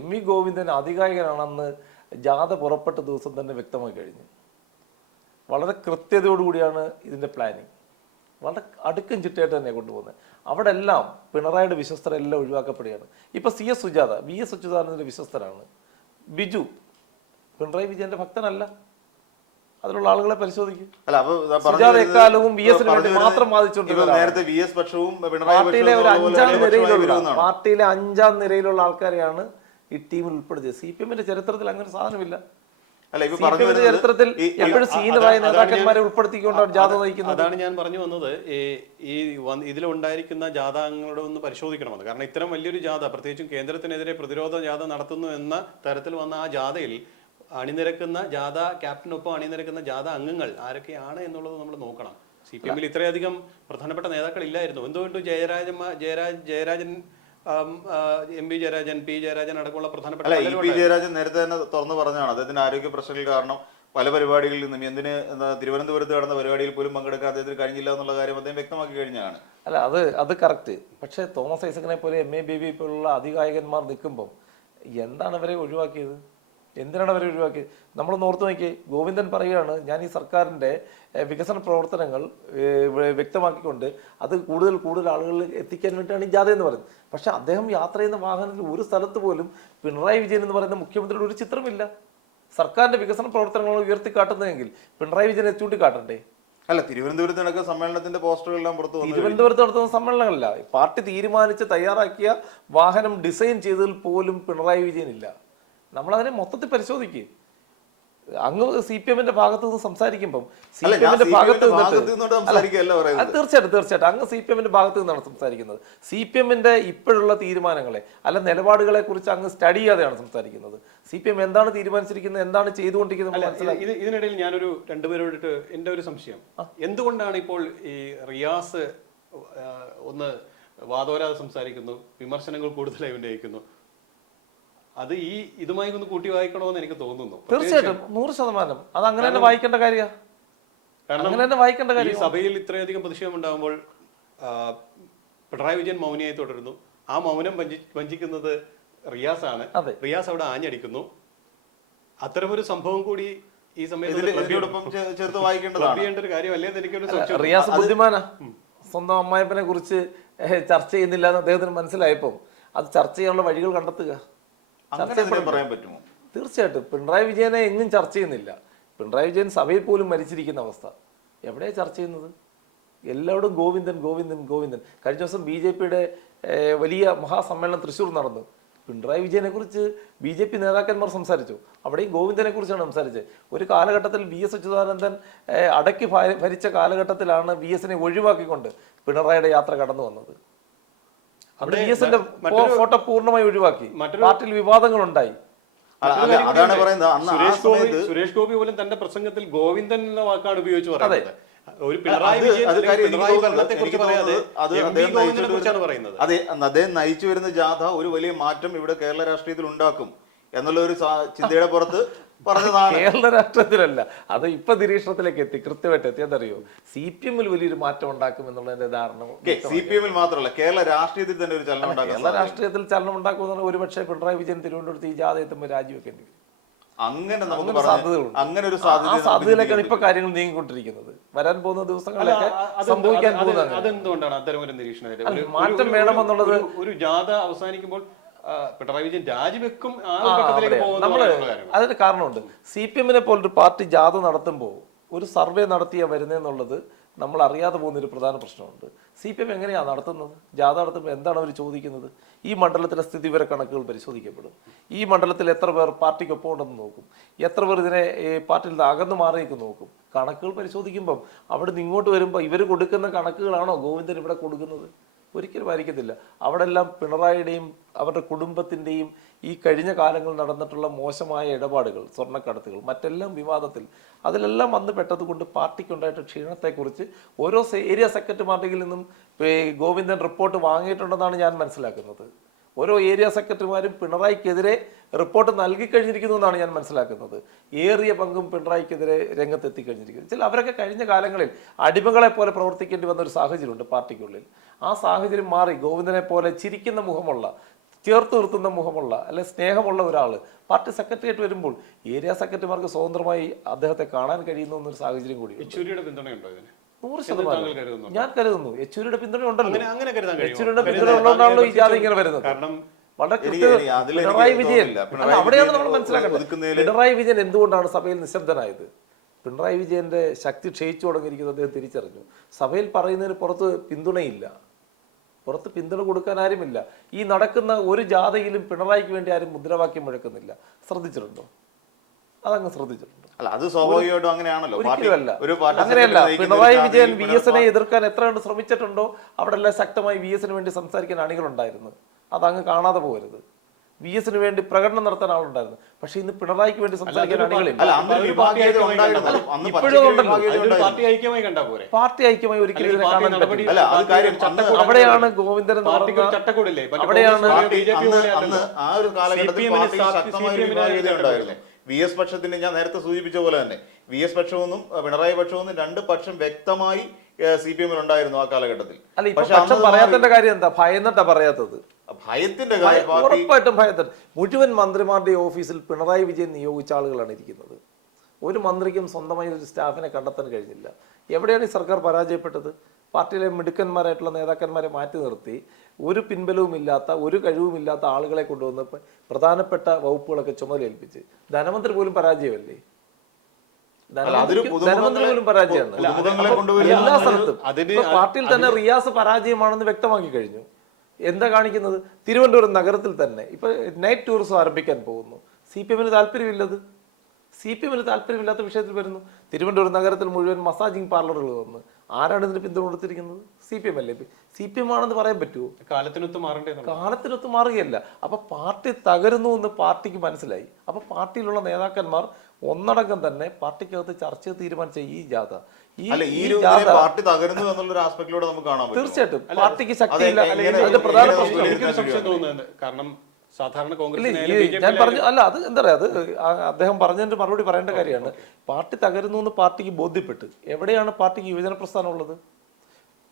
എം വി ഗോവിന്ദൻ അധികാരികനാണെന്ന് ജാഥ പുറപ്പെട്ട ദിവസം തന്നെ വ്യക്തമായി കഴിഞ്ഞു. വളരെ കൃത്യതയോടുകൂടിയാണ് ഇതിൻ്റെ പ്ലാനിങ്. വളരെ അടുക്കും ചിട്ടയായിട്ട് തന്നെ കൊണ്ടുപോകുന്നത്. അവിടെ എല്ലാം പിണറായിയുടെ വിശ്വസ്തരെല്ലാം ഒഴിവാക്കപ്പെടുകയാണ്. ഇപ്പൊ CS സുജാത, VS അച്യുതാനന്ദന്റെ വിശ്വസ്തരാണ്. ബിജു പിണറായി വിജയന്റെ ഭക്തനല്ല. അതിലുള്ള ആളുകളെ പരിശോധിക്കും. സുജാത എക്കാലവും VS വേണ്ടി മാത്രം പാർട്ടിയിലെ ഒരു പാർട്ടിയിലെ 5ാം നിരയിലുള്ള ആൾക്കാരെയാണ് ഈ ടീമിൽ ഉൾപ്പെടുത്തിയത്. CPM-ന്റെ ചരിത്രത്തിൽ അങ്ങനെ സാധനമില്ല. ചരിത്രത്തിൽ എപ്പോഴും സീനിയറായ നേതാക്കന്മാരെ ഉൾപ്പെടുത്തിക്കൊണ്ടാണ് ജാഥ നയിക്കുന്നത്. അതാണ് ഞാൻ പറഞ്ഞു വന്നത്, ഇതിലുണ്ടായിരിക്കുന്ന ജാഥാംഗങ്ങളുടെ ഒന്ന് പരിശോധിക്കണമെന്ന്. കാരണം ഇത്തരം വലിയൊരു ജാഥ, പ്രത്യേകിച്ചും കേന്ദ്രത്തിനെതിരെ പ്രതിരോധ ജാഥ നടത്തുന്നു എന്ന തരത്തിൽ വന്ന ആ ജാഥയിൽ അണിനിരക്കുന്ന ക്യാപ്റ്റനൊപ്പം അണിനിരക്കുന്ന ജാഥ അംഗങ്ങൾ ആരൊക്കെയാണ് എന്നുള്ളത് നമ്മൾ നോക്കണം. CPM-ൽ ഇത്രയധികം പ്രധാനപ്പെട്ട നേതാക്കൾ ഇല്ലായിരുന്നു. എന്തുകൊണ്ട് ജയരാജൻ, MP ജയരാജൻ, P ജയരാജൻ അടക്കമുള്ള പ്രധാനപ്പെട്ട EP ജയരാജൻ നേരത്തെ തന്നെ തുറന്നു പറഞ്ഞാണ് അദ്ദേഹത്തിന്റെ ആരോഗ്യ പ്രശ്നങ്ങൾ കാരണം പല പരിപാടികളിൽ നിന്നും തിരുവനന്തപുരത്ത് നടന്ന പരിപാടിയിൽ പോലും പങ്കെടുക്കാൻ അദ്ദേഹത്തിന് കഴിഞ്ഞില്ല എന്നുള്ള കാര്യം അദ്ദേഹം വ്യക്തമാക്കി കഴിഞ്ഞാണ്. അല്ല, അത് കറക്റ്റ്. പക്ഷേ തോമസ് ഐസക്കിനെ പോലെ MA ബേബി പോലുള്ള അധികായകന്മാർ നിൽക്കുമ്പോൾ എന്താണ് അവരെ ഒഴിവാക്കിയത്? എന്തിനാണ് അവരെ ഒഴിവാക്കിയത്? നമ്മളൊന്ന് ഓർത്ത് നോക്കി. ഗോവിന്ദൻ പറയുകയാണ്, ഞാൻ ഈ സർക്കാരിൻ്റെ വികസന പ്രവർത്തനങ്ങൾ വ്യക്തമാക്കിക്കൊണ്ട് അത് കൂടുതൽ ആളുകളിൽ എത്തിക്കാൻ വേണ്ടിയിട്ടാണ് ഈ ജാഥ എന്ന് പറയുന്നത്. പക്ഷെ അദ്ദേഹം യാത്ര ചെയ്യുന്ന വാഹനത്തിൽ ഒരു സ്ഥലത്ത് പോലും പിണറായി വിജയൻ എന്ന് പറയുന്ന മുഖ്യമന്ത്രിയുടെ ഒരു ചിത്രമില്ല. സർക്കാരിന്റെ വികസന പ്രവർത്തനങ്ങൾ ഉയർത്തിക്കാട്ടുന്നതെങ്കിൽ പിണറായി വിജയനെ ചൂണ്ടിക്കാട്ടണ്ടേ? അല്ല, തിരുവനന്തപുരത്ത് നടക്കുന്ന സമ്മേളനത്തിന്റെ പോസ്റ്ററുകളെല്ലാം പുറത്തു വന്നു. തിരുവനന്തപുരത്ത് നടത്തുന്ന സമ്മേളനമല്ല, പാർട്ടി തീരുമാനിച്ച് തയ്യാറാക്കിയ വാഹനം ഡിസൈൻ ചെയ്തതിൽ പോലും പിണറായി വിജയൻ ഇല്ല. നമ്മളതിനെ മൊത്തത്തിൽ പരിശോധിക്കുക. അങ്ങ് CPM-ന്റെ ഭാഗത്ത് നിന്ന് സംസാരിക്കുമ്പം CPM-ന്റെ ഭാഗത്ത് തീർച്ചയായിട്ടും അങ്ങ് CPM-ന്റെ ഭാഗത്ത് നിന്നാണ് സംസാരിക്കുന്നത്. CPM-ന്റെ ഇപ്പോഴുള്ള തീരുമാനങ്ങളെ അല്ല നിലപാടുകളെ കുറിച്ച് അങ്ങ് സ്റ്റഡി ചെയ്യാതെയാണ് സംസാരിക്കുന്നത്. CPM എന്താണ് തീരുമാനിച്ചിരിക്കുന്നത്, എന്താണ് ചെയ്തുകൊണ്ടിരിക്കുന്നത്? ഇതിനിടയിൽ ഞാനൊരു രണ്ടുപേരോട് എൻ്റെ ഒരു സംശയം, എന്തുകൊണ്ടാണ് ഇപ്പോൾ ഈ റിയാസ് ഒന്ന് വാദോരാതെ സംസാരിക്കുന്നു, വിമർശനങ്ങൾ കൂടുതലായി ഉന്നയിക്കുന്നു? അത് ഇതുമായി ഒന്ന് കൂട്ടി വായിക്കണമെന്ന് എനിക്ക് തോന്നുന്നു. തീർച്ചയായിട്ടും 100%. അത് അങ്ങനെ തന്നെ വായിക്കേണ്ട കാര്യമാണ്. അങ്ങനെ തന്നെ വായിക്കേണ്ട കാര്യം. ഈ സഭയിൽ ഇത്രയധികം പ്രതിഷേധം ഉണ്ടാകുമ്പോൾ പിണറായി വിജയൻ മൗനിയായി തുടരുന്നു. ആ മൗനം വഞ്ചിക്കുന്നത് റിയാസാണ്. റിയാസ് അവിടെ ആഞ്ഞടിക്കുന്നു. അത്തരമൊരു സംഭവം കൂടി ഈ സമയത്ത് ചേർത്ത് വായിക്കേണ്ട ഒരു കാര്യമല്ലേ എന്ന് എനിക്കൊരു സംശയം. റിയാസ് ബുദ്ധിമാനാ. സ്വന്തം അമ്മായപ്പനെ കുറിച്ച് ചർച്ച ചെയ്യുന്നില്ല എന്ന് അദ്ദേഹത്തിന് മനസ്സിലായപ്പോൾ അത് ചർച്ച ചെയ്യാനുള്ള വഴികൾ കണ്ടെത്തുക. പറയാൻ പറ്റുമോ? തീർച്ചയായിട്ടും പിണറായി വിജയനെ എങ്ങും ചർച്ച ചെയ്യുന്നില്ല. പിണറായി വിജയൻ സഭയിൽ പോലും മരിച്ചിരിക്കുന്ന അവസ്ഥ. എവിടെയാണ് ചർച്ച ചെയ്യുന്നത്? എല്ലാവരും ഗോവിന്ദൻ. കഴിഞ്ഞ ദിവസം BJP-യുടെ വലിയ മഹാസമ്മേളനം തൃശ്ശൂർ നടന്നു. പിണറായി വിജയനെ കുറിച്ച് BJP നേതാക്കന്മാർ സംസാരിച്ചു. അവിടെയും ഗോവിന്ദനെ കുറിച്ചാണ് സംസാരിച്ചത്. ഒരു കാലഘട്ടത്തിൽ VS അച്യുതാനന്ദൻ അടക്കി ഭരിച്ച കാലഘട്ടത്തിലാണ് VS-നെ ഒഴിവാക്കിക്കൊണ്ട് പിണറായിയുടെ യാത്ര കടന്നു വന്നത്. അവിടെ VS-ന്റെ ഫോട്ടോ പൂർണ്ണമായി ഒഴിവാക്കി. പാർട്ടിയിൽ വിവാദങ്ങളുണ്ടായി. സുരേഷ് ഗോപി പോലും തന്റെ പ്രസംഗത്തിൽ ഗോവിന്ദൻ എന്ന വാക്കാണ് ഉപയോഗിച്ച് പറയുന്നത്. ഒരു പിണറായി ഭരണത്തെ കുറിച്ച് പറയാതെ ഗോവിന്ദനെ കുറിച്ചാണ് പറയുന്നത്. അതെ, അദ്ദേഹം നയിച്ചു വരുന്ന ജാഥ ഒരു വലിയ മാറ്റം ഇവിടെ കേരള രാഷ്ട്രീയത്തിൽ ഉണ്ടാക്കും എന്നുള്ള ഒരു ചിന്തയുടെ പുറത്ത് പറഞ്ഞതാണ്. കേരള രാഷ്ട്രീയത്തിലല്ല, അത് ഇപ്പൊ നിരീക്ഷണത്തിലേക്ക് എത്തി, കൃത്യമായിട്ട് എത്തി. എന്തറിയോ, CPM-ൽ വലിയൊരു മാറ്റം ഉണ്ടാക്കും എന്നുള്ളതിന്റെ ധാരണ. CPM-ൽ മാത്രമല്ല, കേരള രാഷ്ട്രീയത്തിൽ തന്നെ ഒരു ചലനം ഉണ്ടാക്കും. കേരള രാഷ്ട്രീയത്തിൽ ചലനം ഉണ്ടാക്കുമെന്ന് ഒരുപക്ഷെ പിണറായി വിജയൻ തിരുവനന്തപുരത്ത് ഈ ജാഥ എത്തുമ്പോൾ രാജിവെക്കേണ്ടി വരും. അങ്ങനെ സാധ്യതയിലേക്കാണ് ഇപ്പൊ കാര്യങ്ങൾ നീങ്ങിക്കൊണ്ടിരിക്കുന്നത്. വരാൻ പോകുന്ന ദിവസങ്ങളിലൊക്കെ സംഭവിക്കാൻ പോകുന്നത്. അതെന്തുകൊണ്ടാണ് അത്തരം ഒരു നിരീക്ഷണം? മാറ്റം വേണമെന്നുള്ളത് ഒരു ജാഥ അവസാനിക്കുമ്പോൾ പിണറായി വിജയൻ രാജിവെക്കും. അതിന് കാരണമുണ്ട്. CPM-നെ പോലൊരു പാർട്ടി ജാഥ നടത്തുമ്പോൾ ഒരു സർവേ നടത്തിയാ വരുന്നതെന്നുള്ളത് നമ്മൾ അറിയാതെ പോകുന്നൊരു പ്രധാന പ്രശ്നമുണ്ട്. CPM എങ്ങനെയാണ് നടത്തുന്നത്? ജാഥ നടത്തുമ്പോൾ എന്താണ് അവർ ചോദിക്കുന്നത്? ഈ മണ്ഡലത്തിലെ സ്ഥിതിവിവര കണക്കുകൾ പരിശോധിക്കപ്പെടും. ഈ മണ്ഡലത്തിൽ എത്ര പേർ പാർട്ടിക്കൊപ്പം ഉണ്ടെന്ന് നോക്കും. എത്ര പേർ ഇതിനെ പാർട്ടിയിൽ നിന്ന് അകന്നു മാറിയേക്ക് നോക്കും. കണക്കുകൾ പരിശോധിക്കുമ്പം അവിടെ നിന്ന് ഇങ്ങോട്ട് വരുമ്പോൾ ഇവർ കൊടുക്കുന്ന കണക്കുകളാണോ ഗോവിന്ദൻ ഇവിടെ കൊടുക്കുന്നത്? ഒരിക്കലും ആയിരിക്കത്തില്ല. അവിടെ എല്ലാം പിണറായിയുടെയും അവരുടെ കുടുംബത്തിൻ്റെയും ഈ കഴിഞ്ഞ കാലങ്ങളിൽ നടന്നിട്ടുള്ള മോശമായ ഇടപാടുകൾ, സ്വർണ്ണക്കടത്തുകൾ, മറ്റെല്ലാം വിവാദത്തിൽ അതിലെല്ലാം വന്ന് പെട്ടതുകൊണ്ട് പാർട്ടിക്കുണ്ടായിട്ട് ക്ഷീണത്തെക്കുറിച്ച് ഓരോ ഏരിയ സെക്രട്ടറിമാരുടെ നിന്നും ഗോവിന്ദൻ റിപ്പോർട്ട് വാങ്ങിയിട്ടുണ്ടെന്നാണ് ഞാൻ മനസ്സിലാക്കുന്നത്. ഓരോ ഏരിയ സെക്രട്ടറിമാരും പിണറായിക്കെതിരെ റിപ്പോർട്ട് നൽകി കഴിഞ്ഞിരിക്കുന്നു എന്നാണ് ഞാൻ മനസ്സിലാക്കുന്നത്. ഏറിയ പങ്കും പിണറായിക്കെതിരെ രംഗത്തെത്തിക്കഴിഞ്ഞിരിക്കുന്നു. ചില അവരൊക്കെ കഴിഞ്ഞ കാലങ്ങളിൽ അടിമകളെ പോലെ പ്രവർത്തിക്കേണ്ടി വന്ന ഒരു സാഹചര്യമുണ്ട് പാർട്ടിക്കുള്ളിൽ. ആ സാഹചര്യം മാറി ഗോവിന്ദനെ പോലെ ചിരിക്കുന്ന മുഖമുള്ള, ചേർത്ത് നിർത്തുന്ന മുഖമുള്ള, അല്ലെ സ്നേഹമുള്ള ഒരാൾ പാർട്ടി സെക്രട്ടറിയായിട്ട് വരുമ്പോൾ ഏരിയ സെക്രട്ടറിമാർക്ക് സ്വതന്ത്രമായി അദ്ദേഹത്തെ കാണാൻ കഴിയുന്ന എന്നൊരു സാഹചര്യം കൂടി. യെച്ചൂരിയുടെ പിന്തുണയുണ്ടോ ഇതിന്? 100% ഞാൻ കരുതുന്നു. യെച്ചൂരിയുടെ പിന്തുണ ഉണ്ടല്ലോ. അങ്ങനെ കരുതാൻ കഴിയും. യെച്ചൂരിയുടെ പിന്തുണ ഉള്ളതുകൊണ്ടാണല്ലോ ഈ ജാഥ ഇങ്ങനെ വരുന്നത്. കാരണം വളരെ പിണറായി വിജയൻ അവിടെയാണ് നമ്മൾ മനസ്സിലാക്കേണ്ടത്. പിണറായി വിജയൻ എന്തുകൊണ്ടാണ് സഭയിൽ നിശബ്ദനായത്? പിണറായി വിജയന്റെ ശക്തി ക്ഷയിച്ചു തുടങ്ങിയിരിക്കുന്നത് അദ്ദേഹം തിരിച്ചറിഞ്ഞു. സഭയിൽ പറയുന്നതിന് പുറത്ത് പിന്തുണയില്ല, പുറത്ത് പിന്തുണ കൊടുക്കാൻ ആരുമില്ല. ഈ നടക്കുന്ന ഒരു ജാഥയിലും പിണറായിക്ക് വേണ്ടി ആരും മുദ്രാവാക്യം മുഴക്കുന്നില്ല. ശ്രദ്ധിച്ചിട്ടുണ്ടോ? അതങ്ങ് ശ്രദ്ധിച്ചിട്ടുണ്ടോ? അല്ല, അത് സ്വാഭാവികമായിട്ടും അങ്ങനെയാണല്ലോ. ഒരിക്കലുമല്ല, അങ്ങനെയല്ല. പിണറായി വിജയൻ വി എസിനെ എതിർക്കാൻ എത്ര കണ്ട് ശ്രമിച്ചിട്ടുണ്ടോ അവിടെ എല്ലാം ശക്തമായി വി എസിന് വേണ്ടി സംസാരിക്കാൻ അണികളുണ്ടായിരുന്നു. അതങ്ങ് കാണാതെ പോകരുത്. വി എസിന് വേണ്ടി പ്രകടനം നടത്താൻ ആളുണ്ടായിരുന്നു. പക്ഷെ ഇന്ന് പിണറായിക്ക് വേണ്ടി സംസാരിക്കാൻ അണികളില്ല. ഇപ്പോഴും ഉണ്ടല്ലോ പാർട്ടി ഐക്യമായി ഒരിക്കലും ഇതിനെ കാണാൻ പറ്റില്ല. അവിടെയാണ് ഗോവിന്ദൻ എന്ന് പറഞ്ഞ, അവിടെയാണ് ആ ഒരു കാലഘട്ടത്തിൽ ശക്തമായ വിഭാഗീയത ഉണ്ടായിരുന്നു. വി എസ് പക്ഷത്തിന് ഞാൻ നേരത്തെ സൂചിപ്പിച്ച പോലെ തന്നെ വി എസ് പക്ഷമെന്നും പിണറായി പക്ഷമെന്നും രണ്ട് പക്ഷം വ്യക്തമായി CPM ഉണ്ടായിരുന്നു ആ കാലഘട്ടത്തിൽ. അല്ല, ഇപ്പൊ പക്ഷം പറയാത്തതിന്റെ കാര്യം എന്താ? ഭയന്നിട്ടാ പറയാത്തത്. ഭയത്തിന്റെ ഉറപ്പായിട്ടും ഭയത്തിൽ. മുഴുവൻ മന്ത്രിമാരുടെ ഓഫീസിൽ പിണറായി വിജയൻ നിയോഗിച്ച ആളുകളാണ് ഇരിക്കുന്നത്. ഒരു മന്ത്രിക്കും സ്വന്തമായി ഒരു സ്റ്റാഫിനെ കണ്ടെത്താൻ കഴിഞ്ഞില്ല. എവിടെയാണ് ഈ സർക്കാർ പരാജയപ്പെട്ടത്? പാർട്ടിയിലെ മിടുക്കന്മാരായിട്ടുള്ള നേതാക്കന്മാരെ മാറ്റി നിർത്തി ഒരു പിൻബലവും ഇല്ലാത്ത, ഒരു കഴിവുമില്ലാത്ത ആളുകളെ കൊണ്ടുവന്ന് പ്രധാനപ്പെട്ട വകുപ്പുകളൊക്കെ ചുമതലയേൽപ്പിച്ച് ധനമന്ത്രി പോലും പരാജയമല്ലേ? ധനമന്ത്രി പോലും പരാജയമാണ് എല്ലാ സ്ഥലത്തും. പാർട്ടിയിൽ തന്നെ റിയാസ് പരാജയമാണെന്ന് വ്യക്തമാക്കി കഴിഞ്ഞു. എന്താ കാണിക്കുന്നത്? തിരുവനന്തപുരം നഗരത്തിൽ തന്നെ ഇപ്പൊ നൈറ്റ് ടൂറിസം ആരംഭിക്കാൻ പോകുന്നു. CPM താല്പര്യമില്ലത്. CPM താല്പര്യമില്ലാത്ത വിഷയത്തിൽ വരുന്നു. തിരുവനന്തപുരം നഗരത്തിൽ മുഴുവൻ മസാജിങ് പാർലറുകൾ വന്ന് ആരാണ് ഇതിന് പിന്തുണ കൊടുത്തിരിക്കുന്നത്? CPM അല്ലേ? CPM ആണെന്ന് പറയാൻ പറ്റുമോ? കാലത്തിനൊത്ത് മാറുകയല്ല. അപ്പൊ പാർട്ടി തകരുന്നു എന്ന് പാർട്ടിക്ക് മനസ്സിലായി. അപ്പൊ പാർട്ടിയിലുള്ള നേതാക്കന്മാർ ഒന്നടങ്കം തന്നെ പാർട്ടിക്കകത്ത് ചർച്ച തീരുമാനിച്ച ഈ ജാഥ പാർട്ടി തകരുന്നു എന്നുള്ളൊരു ആസ്പെക്റ്റിലൂടെ നമുക്ക് കാണാൻ പറ്റും. തീർച്ചയായിട്ടും പാർട്ടിക്ക് ശക്തിയില്ല. അതിന്റെ പ്രധാന പ്രശ്നം കാരണം സാധാരണ ഞാൻ പറഞ്ഞു അല്ല, അത് എന്താ പറയാ, അത് അദ്ദേഹം പറഞ്ഞതിന്റെ മറുപടി പറയേണ്ട കാര്യമാണ്. പാർട്ടി തകരുന്നു എന്ന് പാർട്ടിക്ക് ബോധ്യപ്പെട്ട്. എവിടെയാണ് പാർട്ടിക്ക് യുവജന പ്രസ്ഥാനം ഉള്ളത്?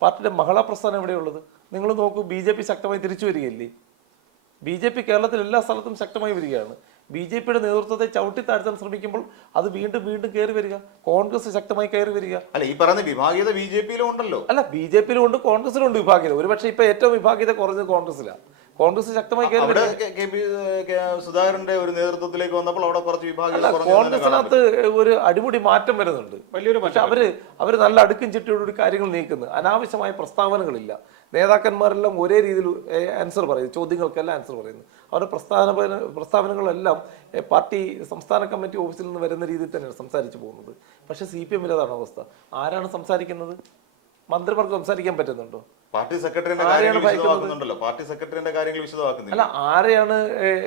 പാർട്ടിയുടെ മഹിളാ പ്രസ്ഥാനം എവിടെയുള്ളത്? നിങ്ങൾ നോക്കൂ, BJP ശക്തമായി തിരിച്ചു വരികയില്ലേ? BJP കേരളത്തിൽ എല്ലാ സ്ഥലത്തും ശക്തമായി വരികയാണ്. BJPയുടെ നേതൃത്വത്തെ ചവിട്ടി താഴ്ത്താൻ ശ്രമിക്കുമ്പോൾ അത് വീണ്ടും വീണ്ടും കയറി വരിക. കോൺഗ്രസ് ശക്തമായി കയറി വരിക. അല്ല, ഈ പറയുന്ന വിഭാഗീയത BJPയിലും ഉണ്ടല്ലോ. അല്ല, BJPയിലും ഉണ്ട്, കോൺഗ്രസിലും ഉണ്ട് വിഭാഗീയത. ഒരുപക്ഷെ ഇപ്പൊ ഏറ്റവും വിഭാഗീയത കുറഞ്ഞത് കോൺഗ്രസിലാണ്. കോൺഗ്രസ് ശക്തമായി സുധാകരന്റെ ഒരു നേതൃത്വത്തിലേക്ക് വന്നപ്പോൾ അവിടെ കുറച്ച് വിഭാഗീയത. കോൺഗ്രസിനകത്ത് ഒരു അടിമുടി മാറ്റം വരുന്നുണ്ട്. പക്ഷെ അവര് നല്ല അടുക്കും ചിട്ടയോടുകൂടി കാര്യങ്ങൾ നീക്കുന്നു. അനാവശ്യമായ പ്രസ്താവനകളില്ല. നേതാക്കന്മാരെല്ലാം ഒരേ രീതിയിൽ ആൻസർ പറയുന്നു, ചോദ്യങ്ങൾക്കെല്ലാം ആൻസർ പറയുന്നു. അവരുടെ പ്രസ്താവനകളെല്ലാം പാർട്ടി സംസ്ഥാന കമ്മിറ്റി ഓഫീസിൽ നിന്ന് വരുന്ന രീതിയിൽ തന്നെയാണ് സംസാരിച്ചു പോകുന്നത്. പക്ഷെ CPM അതാണ് അവസ്ഥ. ആരാണ് സംസാരിക്കുന്നത്? മന്ത്രിമാർക്ക് സംസാരിക്കാൻ പറ്റുന്നുണ്ടോ? പാർട്ടി സെക്രട്ടറിന്റെ കാര്യങ്ങൾ വിശദമാക്കുന്നുണ്ടല്ലോ. പാർട്ടി സെക്രട്ടറിന്റെ കാര്യങ്ങൾ വിശദമാക്കുന്നില്ല. അല്ല, ആരെയാണ്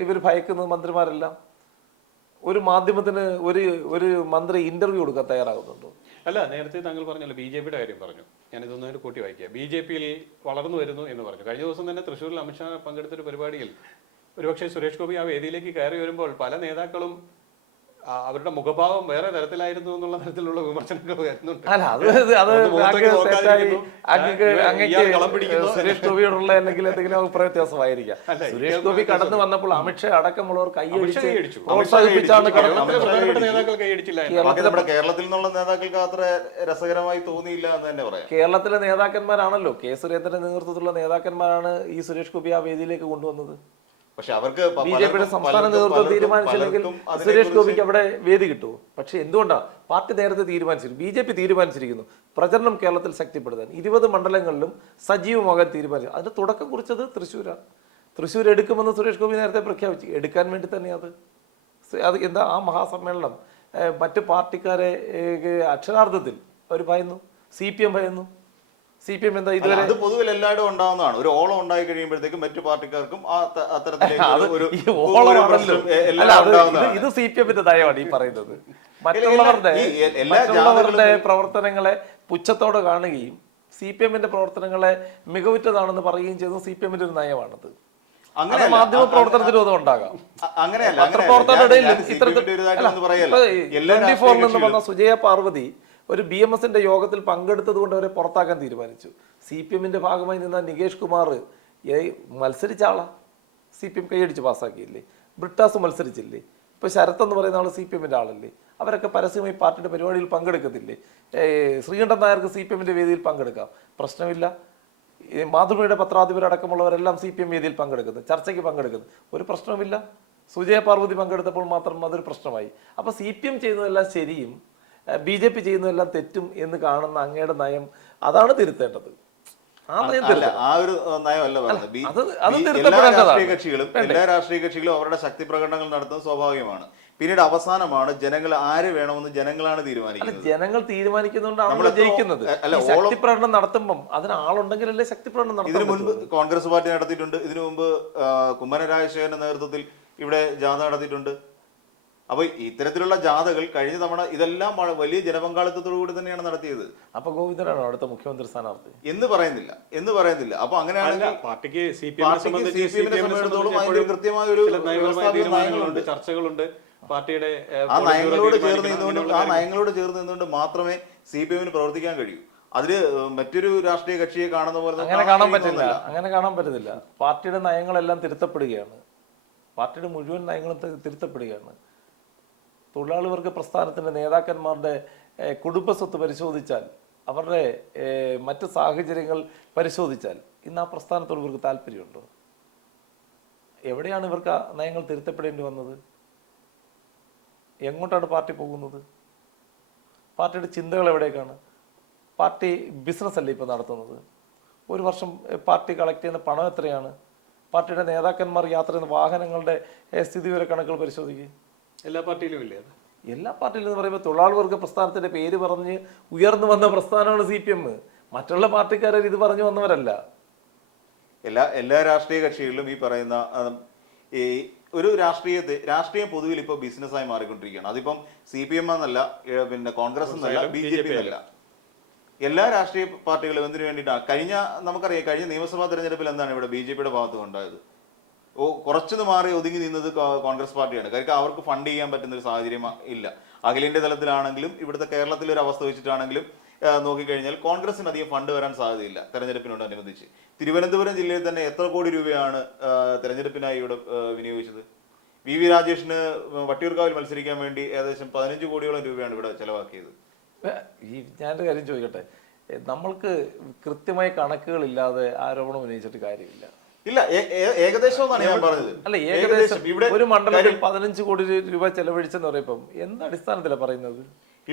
ഇവർ ഭയക്കുന്നത്? മന്ത്രിമാരെല്ലാം ഒരു മാധ്യമത്തിന് ഒരു മന്ത്രി ഇന്റർവ്യൂ കൊടുക്കാൻ തയ്യാറാകുന്നുണ്ടോ? അല്ല, നേരത്തെ താങ്കൾ പറഞ്ഞല്ലോ BJPയുടെ കാര്യം പറഞ്ഞു. ഞാൻ ഇതൊന്നും കൂട്ടി വായിക്കുക. BJPയിൽ വളർന്നു വരുന്നു എന്ന് പറഞ്ഞു. കഴിഞ്ഞ ദിവസം തന്നെ തൃശ്ശൂരിൽ അമിത്ഷാ പങ്കെടുത്തൊരു പരിപാടിയിൽ ഒരുപക്ഷെ സുരേഷ് ഗോപി ആ വേദിയിലേക്ക് കയറി വരുമ്പോൾ പല നേതാക്കളും അവരുടെ മുഖഭാവം വേറെ തരത്തിലായിരുന്നു എന്നുള്ള തരത്തിലുള്ള വിമർശനങ്ങൾ വരുന്നുണ്ട്. സുരേഷ് ഗോപിയോടുള്ള അല്ലെങ്കിൽ എന്തെങ്കിലും അഭിപ്രായ വ്യത്യാസമായിരിക്കാം. സുരേഷ് ഗോപി കടന്നു വന്നപ്പോൾ അമിത്ഷാ അടക്കമുള്ളവർ കൈയടിച്ച് പ്രോത്സാഹിപ്പിച്ചാണ് കേരളത്തിൽ നിന്നുള്ള നേതാക്കൾക്ക് അത്ര രസകരമായി തോന്നിയില്ല എന്ന് തന്നെ പറയാം. കേരളത്തിലെ നേതാക്കന്മാരാണല്ലോ, K. സുരേന്ദ്രന്റെ നേതൃത്വത്തിലുള്ള നേതാക്കന്മാരാണ് ഈ സുരേഷ് ഗോപി ആ വേദിയിലേക്ക് കൊണ്ടുവന്നത്. പക്ഷെ അവർക്ക് BJPയുടെ സംസ്ഥാന നേതൃത്വം തീരുമാനിച്ചില്ലെങ്കിൽ സുരേഷ് ഗോപിക്ക് അവിടെ വേദി കിട്ടുമോ? പക്ഷെ എന്തുകൊണ്ടാണ്? പാർട്ടി നേരത്തെ തീരുമാനിച്ചിരിക്കുന്നു, BJP തീരുമാനിച്ചിരിക്കുന്നു പ്രചരണം കേരളത്തിൽ ശക്തിപ്പെടുത്താൻ. 20 മണ്ഡലങ്ങളിലും സജീവമാകാൻ തീരുമാനിച്ചു. അതിന്റെ തുടക്കം കുറിച്ചത് തൃശ്ശൂരാണ്. തൃശ്ശൂർ എടുക്കുമെന്ന് സുരേഷ് ഗോപി നേരത്തെ പ്രഖ്യാപിച്ചു. എടുക്കാൻ വേണ്ടി തന്നെ അത് എന്താ ആ മഹാസമ്മേളനം മറ്റ് പാർട്ടിക്കാരെ അക്ഷരാർത്ഥത്തിൽ അവർ ഭയന്നു. CPM ഭയന്നു. CPM എന്താ ഇതുവരെ അത് പൊതുവിൽ എല്ലായിടും ഉണ്ടാവുന്നതാണ്. ഒരു ഓളം ഉണ്ടായി കഴിയുമ്പോഴത്തേക്കും മറ്റു പാർട്ടിക്കാർക്കും അത്തരത്തിലേക്ക് ഒരു ഈ ഓളമാണല്ലോ. പ്രശ്നം അല്ല, എല്ലാം അത് ഉണ്ടാവുന്നതാണ്. ഇത് CPM-ന്റെ നയമാണ് ഈ പറയുന്നത്. മറ്റുള്ളവരുടെ എല്ലാ പ്രവർത്തനങ്ങളെ പുച്ഛത്തോടെ കാണുകയും CPM-ന്റെ പ്രവർത്തനങ്ങളെ മികവുറ്റതാണെന്ന് പറയുകയും ചെയ്യുന്നത് CPM-ന്റെ ഒരു നയമാണത്. അങ്ങനെ മാധ്യമ പ്രവർത്തനത്തിലും അത് ഉണ്ടാകാം. അങ്ങനെയല്ല, പത്രപ്രവർത്തകരുടെ ഇടയിൽ എല്ലാ 24 നിന്ന് വന്ന സുജയ പാർവതി ഒരു BMS-ന്റെ യോഗത്തിൽ പങ്കെടുത്തത് കൊണ്ട് അവരെ പുറത്താക്കാൻ തീരുമാനിച്ചു. CPM-ന്റെ ഭാഗമായി നിന്ന നികേഷ് കുമാർ മത്സരിച്ച ആളാ, CPM കൈയടിച്ച് പാസ്സാക്കിയില്ലേ. ബ്രിട്ടാസ് മത്സരിച്ചില്ലേ. ഇപ്പൊ ശരത് എന്ന് പറയുന്ന ആൾ CPM-ന്റെ ആളല്ലേ. അവരൊക്കെ പരസ്യമായി പാർട്ടിയുടെ പരിപാടിയിൽ പങ്കെടുക്കത്തില്ലേ. ശ്രീകണ്ഠൻ നായർക്ക് CPM-ന്റെ വേദിയിൽ പങ്കെടുക്കാം, പ്രശ്നമില്ല. മാതൃഭൂമിയുടെ പത്രാധിപരടക്കമുള്ളവരെല്ലാം CPM വേദിയിൽ പങ്കെടുക്കുന്നു, ചർച്ചയ്ക്ക് പങ്കെടുക്കുന്നു, ഒരു പ്രശ്നവുമില്ല. സുജയ പാർവതി പങ്കെടുത്തപ്പോൾ മാത്രം അതൊരു പ്രശ്നമായി. അപ്പൊ CPM ചെയ്യുന്നതെല്ലാം ശരിയും BJP ചെയ്യുന്നതെല്ലാം തെറ്റും എന്ന് കാണുന്ന അങ്ങയുടെ നയം അതാണ് തിരുത്തേണ്ടത്. ആ നയം ആ ഒരു നയമല്ല പറഞ്ഞത്. എല്ലാ രാഷ്ട്രീയ കക്ഷികളും അവരുടെ ശക്തി പ്രകടനങ്ങൾ നടത്തുന്നത് സ്വാഭാവികമാണ്. പിന്നീട് അവസാനമാണ് ജനങ്ങൾ ആര് വേണമെന്ന് ജനങ്ങളാണ് തീരുമാനിക്കുന്നത്. ജനങ്ങൾ തീരുമാനിക്കുന്നതുകൊണ്ടാണ് ജയിക്കുന്നത്. ശക്തി പ്രകടനം നടത്തുമ്പം അതിന് ആളുണ്ടെങ്കിലല്ലേ ശക്തി പ്രകടനം നടത്തും. ഇതിനു മുൻപ് കോൺഗ്രസ് പാർട്ടി നടത്തിയിട്ടുണ്ട്. ഇതിനു മുമ്പ് കുമ്മനം രാജശേഖരന്റെ നേതൃത്വത്തിൽ ഇവിടെ ജാഥ നടത്തിയിട്ടുണ്ട്. അപ്പൊ ഇത്തരത്തിലുള്ള ജാഥകൾ കഴിഞ്ഞ തവണ ഇതെല്ലാം വലിയ ജനപങ്കാളിത്തത്തോടു കൂടി തന്നെയാണ് നടത്തിയത്. അപ്പൊ ഗോവിന്ദനാണോ അടുത്ത മുഖ്യമന്ത്രി സ്ഥാനാർത്ഥി എന്ന് പറയുന്നില്ല. അപ്പൊ അങ്ങനെയാണെങ്കിൽ പാർട്ടിക്ക് കൃത്യമായ ഒരു തീരുമാനങ്ങളുണ്ട്, ചർച്ചകളുണ്ട്. പാർട്ടിയുടെ ആ നയങ്ങളോട് ചേർന്ന് നിന്നുകൊണ്ട് മാത്രമേ CPM-ന് പ്രവർത്തിക്കാൻ കഴിയൂ. അതില് മറ്റൊരു രാഷ്ട്രീയ കക്ഷിയെ കാണുന്ന പോലെ അങ്ങനെ കാണാൻ പറ്റത്തില്ല. പാർട്ടിയുടെ നയങ്ങളെല്ലാം തിരുത്തപ്പെടുകയാണ്. പാർട്ടിയുടെ മുഴുവൻ നയങ്ങളും തിരുത്തപ്പെടുകയാണ്. തൊഴിലാളി വർഗ പ്രസ്ഥാനത്തിന്റെ നേതാക്കന്മാരുടെ കുടുംബ സ്വത്ത് പരിശോധിച്ചാൽ, അവരുടെ മറ്റ് സാഹചര്യങ്ങൾ പരിശോധിച്ചാൽ ഇന്ന് ആ പ്രസ്ഥാനത്തോട് ഇവർക്ക് താല്പര്യമുണ്ടോ? എവിടെയാണ് ഇവർക്ക് ആ നയങ്ങൾ തിരുത്തപ്പെടേണ്ടി വന്നത്? എങ്ങോട്ടാണ് പാർട്ടി പോകുന്നത്? പാർട്ടിയുടെ ചിന്തകൾ എവിടേക്കാണ്? പാർട്ടി ബിസിനസ് അല്ലേ ഇപ്പോൾ നടത്തുന്നത്? ഒരു വർഷം പാർട്ടി കളക്ട് ചെയ്യുന്ന പണം എത്രയാണ്? പാർട്ടിയുടെ നേതാക്കന്മാർ യാത്ര ചെയ്യുന്ന വാഹനങ്ങളുടെ സ്ഥിതിവിവര കണക്കുകൾ പരിശോധിക്കുക. എല്ലാ പാർട്ടിയിലും ഇല്ലേ അത്? എല്ലാ പാർട്ടിയിലും എന്ന് പറയുമ്പോൾ തൊഴിലാളി വർഗ പ്രസ്ഥാനത്തിന്റെ പേര് പറഞ്ഞ് ഉയർന്നു വന്ന പ്രസ്ഥാനമാണ് CPM. മറ്റുള്ള പാർട്ടിക്കാരർ ഇത് പറഞ്ഞു വന്നവരല്ല. എല്ലാ രാഷ്ട്രീയ കക്ഷികളിലും ഈ പറയുന്ന ഈ ഒരു രാഷ്ട്രീയം പൊതുവിൽ ഇപ്പോൾ ബിസിനസ്സായി മാറിക്കൊണ്ടിരിക്കുകയാണ്. അതിപ്പം CPM എന്നല്ല, പിന്നെ കോൺഗ്രസ് എന്നല്ല, BJP എന്നല്ല, എല്ലാ രാഷ്ട്രീയ പാർട്ടികളും എന്തിനു വേണ്ടിയിട്ടാണ്? നമുക്കറിയാം കഴിഞ്ഞ നിയമസഭാ തെരഞ്ഞെടുപ്പിൽ എന്താണ് ഇവിടെ BJP-യുടെ ഭാഗത്ത് ഉണ്ടായത്? കുറച്ചൊന്ന് മാറി ഒതുങ്ങി നിന്നത് കോൺഗ്രസ് പാർട്ടിയാണ്. കാരണം അവർക്ക് ഫണ്ട് ചെയ്യാൻ പറ്റുന്ന ഒരു സാഹചര്യം ഇല്ല. അഖിലേന്ത്യാ തലത്തിലാണെങ്കിലും ഇവിടുത്തെ കേരളത്തിലെ ഒരു അവസ്ഥ വെച്ചിട്ടാണെങ്കിലും നോക്കിക്കഴിഞ്ഞാൽ കോൺഗ്രസിന് അധികം ഫണ്ട് വരാൻ സാധ്യതയില്ല തെരഞ്ഞെടുപ്പിനോടനുബന്ധിച്ച്. തിരുവനന്തപുരം ജില്ലയിൽ തന്നെ എത്ര കോടി രൂപയാണ് തെരഞ്ഞെടുപ്പിനായി ഇവിടെ വിനിയോഗിച്ചത്? VV രാജേഷിന് വട്ടിയൂർക്കാവിൽ മത്സരിക്കാൻ വേണ്ടി ഏകദേശം 15 കോടിയോളം രൂപയാണ് ഇവിടെ ചെലവാക്കിയത്. ഞാനൊരു കാര്യം ചോദിക്കട്ടെ, നമ്മൾക്ക് കൃത്യമായ കണക്കുകളില്ലാതെ ആരോപണം ഉന്നയിച്ചിട്ട് കാര്യമില്ല. ഇല്ല, ഏകദേശം ഞാൻ പറഞ്ഞത്. അല്ല, ഏകദേശം ഒരു മണ്ഡലത്തിൽ 15 കോടി രൂപ ചെലവഴിച്ചെന്ന് പറയുമ്പം എന്ത് അടിസ്ഥാനത്തിലാണ് പറയുന്നത്?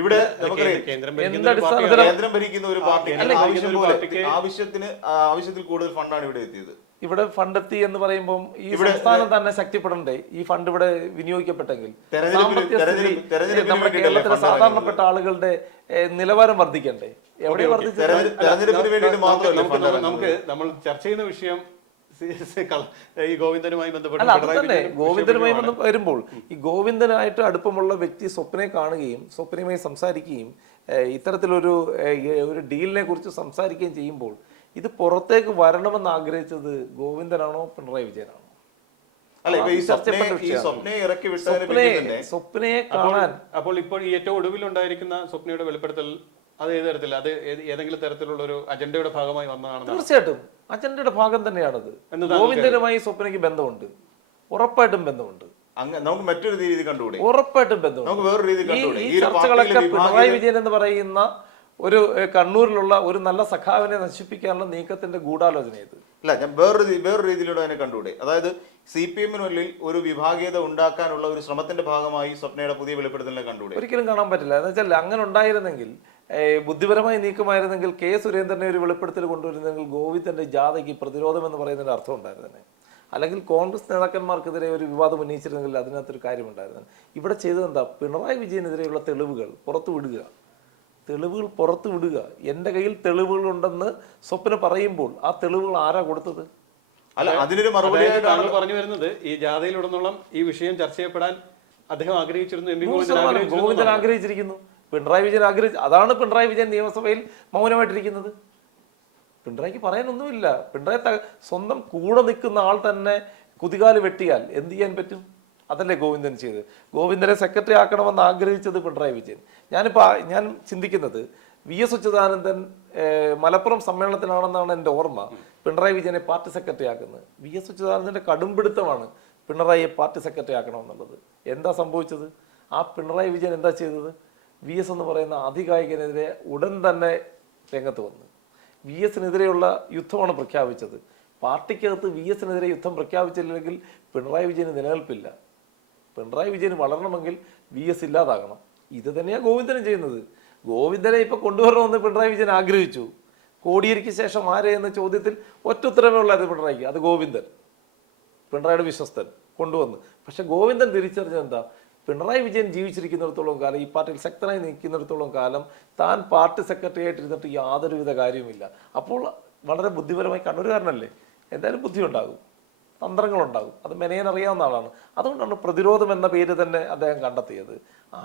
ഇവിടെ നമുക്കറിയാം കേന്ദ്രം ഭരിക്കുന്ന ഒരു പാർട്ടിക്ക് ആവശ്യത്തിൽ കൂടുതൽ ഫണ്ടാണ് ഇവിടെ എത്തിയത്. ഇവിടെ ഫണ്ട് എത്തി എന്ന് പറയുമ്പോൾ ഈ സംസ്ഥാനം തന്നെ ശക്തിപ്പെടണ്ടേ? ഈ ഫണ്ട് ഇവിടെ വിനിയോഗിക്കപ്പെട്ടെങ്കിൽ നമ്മുടെ കേരളത്തിലെ സാധാരണപ്പെട്ട ആളുകളുടെ നിലവാരം വർദ്ധിക്കണ്ടേ? എവിടെ നമ്മൾ ചർച്ച ചെയ്യുന്ന വിഷയം ഈ ഗോവിന്ദനുമായി ഗോവിന്ദനുമായി വരുമ്പോൾ ഈ ഗോവിന്ദനായിട്ട് അടുപ്പമുള്ള വ്യക്തി സ്വപ്നയെ കാണുകയും സ്വപ്നയുമായി സംസാരിക്കുകയും ഇത്തരത്തിലൊരു ഡീലിനെ കുറിച്ച് സംസാരിക്കുകയും ചെയ്യുമ്പോൾ ഇത് പുറത്തേക്ക് വരണമെന്ന് ആഗ്രഹിച്ചത് ഗോവിന്ദനാണോ പിണറായി വിജയനാണോ? സ്വപ്നയെ കാണാൻ അപ്പോൾ ഇപ്പോൾ ഏറ്റവും ഒടുവിലുണ്ടായിരിക്കുന്ന സ്വപ്നയുടെ വെളിപ്പെടുത്തൽ അത് ഏത് തരത്തിൽ, അത് ഏതെങ്കിലും തരത്തിലുള്ള ഒരു അജണ്ടയുടെ ഭാഗമായി വന്നതാണ്? തീർച്ചയായിട്ടും അജണ്ടയുടെ ഭാഗം തന്നെയാണത്. ഗോവിന്ദനുമായി സ്വപ്നയ്ക്ക് ബന്ധമുണ്ട്, ഉറപ്പായിട്ടും ബന്ധമുണ്ട്. നമുക്ക് മറ്റൊരു രീതി കണ്ടുകൂടെ? ഉറപ്പായിട്ടും ബന്ധമുണ്ട്. ഈ ചർച്ചകളൊക്കെ പിണറായി വിജയൻ എന്ന് പറയുന്ന ഒരു കണ്ണൂരിലുള്ള ഒരു നല്ല സഖാവിനെ നശിപ്പിക്കാനുള്ള നീക്കത്തിന്റെ ഗൂഢാലോചന ഇത്. അല്ല, ഞാൻ വേറൊരു രീതിയിലൂടെ അതിനെ കണ്ടുകൂടെ? അതായത് CPM-നുള്ളിൽ ഒരു വിഭാഗീയത ഉണ്ടാക്കാനുള്ള ഒരു ശ്രമത്തിന്റെ ഭാഗമായി സ്വപ്നയുടെ പുതിയ വെളിപ്പെടുത്തലിനെ കണ്ടുകൂടെ? ഒരിക്കലും കാണാൻ പറ്റില്ല. എന്ന് വെച്ചാൽ അങ്ങനെ ഉണ്ടായിരുന്നെങ്കിൽ, ബുദ്ധിപരമായി നീക്കമായിരുന്നെങ്കിൽ, K സുരേന്ദ്രനെ ഒരു വെളിപ്പെടുത്തൽ കൊണ്ടുവരുന്നെങ്കിൽ ഗോവിന്ദന്റെ ജാഥയ്ക്ക് പ്രതിരോധം എന്ന് പറയുന്നതിന്റെ അർത്ഥം ഉണ്ടായിരുന്നേ. അല്ലെങ്കിൽ കോൺഗ്രസ് നേതാക്കന്മാർക്കെതിരെ ഒരു വിവാദം ഉന്നയിച്ചിരുന്നെങ്കിൽ അതിനകത്തൊരു കാര്യമുണ്ടായിരുന്നു. ഇവിടെ ചെയ്തത് എന്താ? പിണറായി വിജയനെതിരെയുള്ള തെളിവുകൾ പുറത്തു വിടുക. തെളിവുകൾ പുറത്തു വിടുക. എൻ്റെ കയ്യിൽ തെളിവുകളുണ്ടെന്ന് സ്വപ്ന പറയുമ്പോൾ ആ തെളിവുകൾ ആരാ കൊടുത്തത്? അല്ല, അതിനൊരു മറുപടി അതായത് താങ്കൾ പറഞ്ഞു വരുന്നത് ഈ ജാഥയിലുടനീളം ഈ വിഷയം ചർച്ച ചെയ്യപ്പെടാൻ അദ്ദേഹം ആഗ്രഹിച്ചിരുന്നു, എം വി ഗോവിന്ദൻ ഗോവിന്ദൻ ആഗ്രഹിച്ചിരിക്കുന്നു, പിണറായി വിജയൻ അതാണ് പിണറായി വിജയൻ നിയമസഭയിൽ മൗനമായിട്ടിരിക്കുന്നത്. പിണറായിക്ക് പറയാനൊന്നുമില്ല. പിണറായി സ്വന്തം കൂടെ നിൽക്കുന്ന ആൾ തന്നെ കുതികാല് വെട്ടിയാൽ എന്ത് ചെയ്യാൻ പറ്റും? അതല്ലേ ഗോവിന്ദൻ ചെയ്ത്. ഗോവിന്ദനെ സെക്രട്ടറി ആക്കണമെന്ന് ആഗ്രഹിച്ചത് പിണറായി വിജയൻ. ഞാൻ ചിന്തിക്കുന്നത് വി എസ് അച്യുതാനന്ദൻ മലപ്പുറം സമ്മേളനത്തിലാണെന്നാണ് എൻ്റെ ഓർമ്മ പിണറായി വിജയനെ പാർട്ടി സെക്രട്ടറി ആക്കുന്നത്. വി എസ് അച്യുതാനന്ദൻ്റെ കടുംപിടുത്തമാണ് പിണറായിയെ പാർട്ടി സെക്രട്ടറി ആക്കണമെന്നുള്ളത്. എന്താ സംഭവിച്ചത്? ആ പിണറായി വിജയൻ എന്താ ചെയ്തത്? വി എസ് എന്ന് പറയുന്ന അധികായകനെതിരെ ഉടൻ തന്നെ രംഗത്ത് വന്നു വി എസിനെതിരെയുള്ള യുദ്ധമാണ് പ്രഖ്യാപിച്ചത്. പാർട്ടിക്കകത്ത് വി എസിനെതിരെ യുദ്ധം പ്രഖ്യാപിച്ചില്ലെങ്കിൽ പിണറായി വിജയന് നിലനിൽപ്പില്ല. പിണറായി വിജയന് വളരണമെങ്കിൽ വി എസ് ഇല്ലാതാകണം. ഇത് തന്നെയാണ് ഗോവിന്ദനും ചെയ്യുന്നത്. ഗോവിന്ദനെ ഇപ്പൊ കൊണ്ടുവരണമെന്ന് പിണറായി വിജയൻ ആഗ്രഹിച്ചു. കോടിയേരിക്ക് ശേഷം ആരെ എന്ന ചോദ്യത്തിൽ ഒറ്റ ഉത്തരവേ ഉള്ളത് പിണറായിക്ക്, അത് ഗോവിന്ദൻ, പിണറായിയുടെ വിശ്വസ്തൻ കൊണ്ടുവന്ന്. പക്ഷെ ഗോവിന്ദൻ തിരിച്ചറിഞ്ഞത് എന്താ? പിണറായി വിജയൻ ജീവിച്ചിരിക്കുന്നിടത്തോളം കാലം, ഈ പാർട്ടിയിൽ ശക്തനായി നിൽക്കുന്നിടത്തോളം കാലം താൻ പാർട്ടി സെക്രട്ടറി ആയിട്ടിരുന്നിട്ട് യാതൊരുവിധ കാര്യവുമില്ല. അപ്പോൾ വളരെ ബുദ്ധിപരമായി കണ്ണൂരുകാരനല്ലേ, എന്തായാലും ബുദ്ധിയുണ്ടാകും, തന്ത്രങ്ങളുണ്ടാകും. അത് മെനയാൻ അറിയാവുന്ന ആളാണ്. അതുകൊണ്ടാണ് പ്രതിരോധം എന്ന പേര് തന്നെ അദ്ദേഹം കണ്ടെത്തിയത്.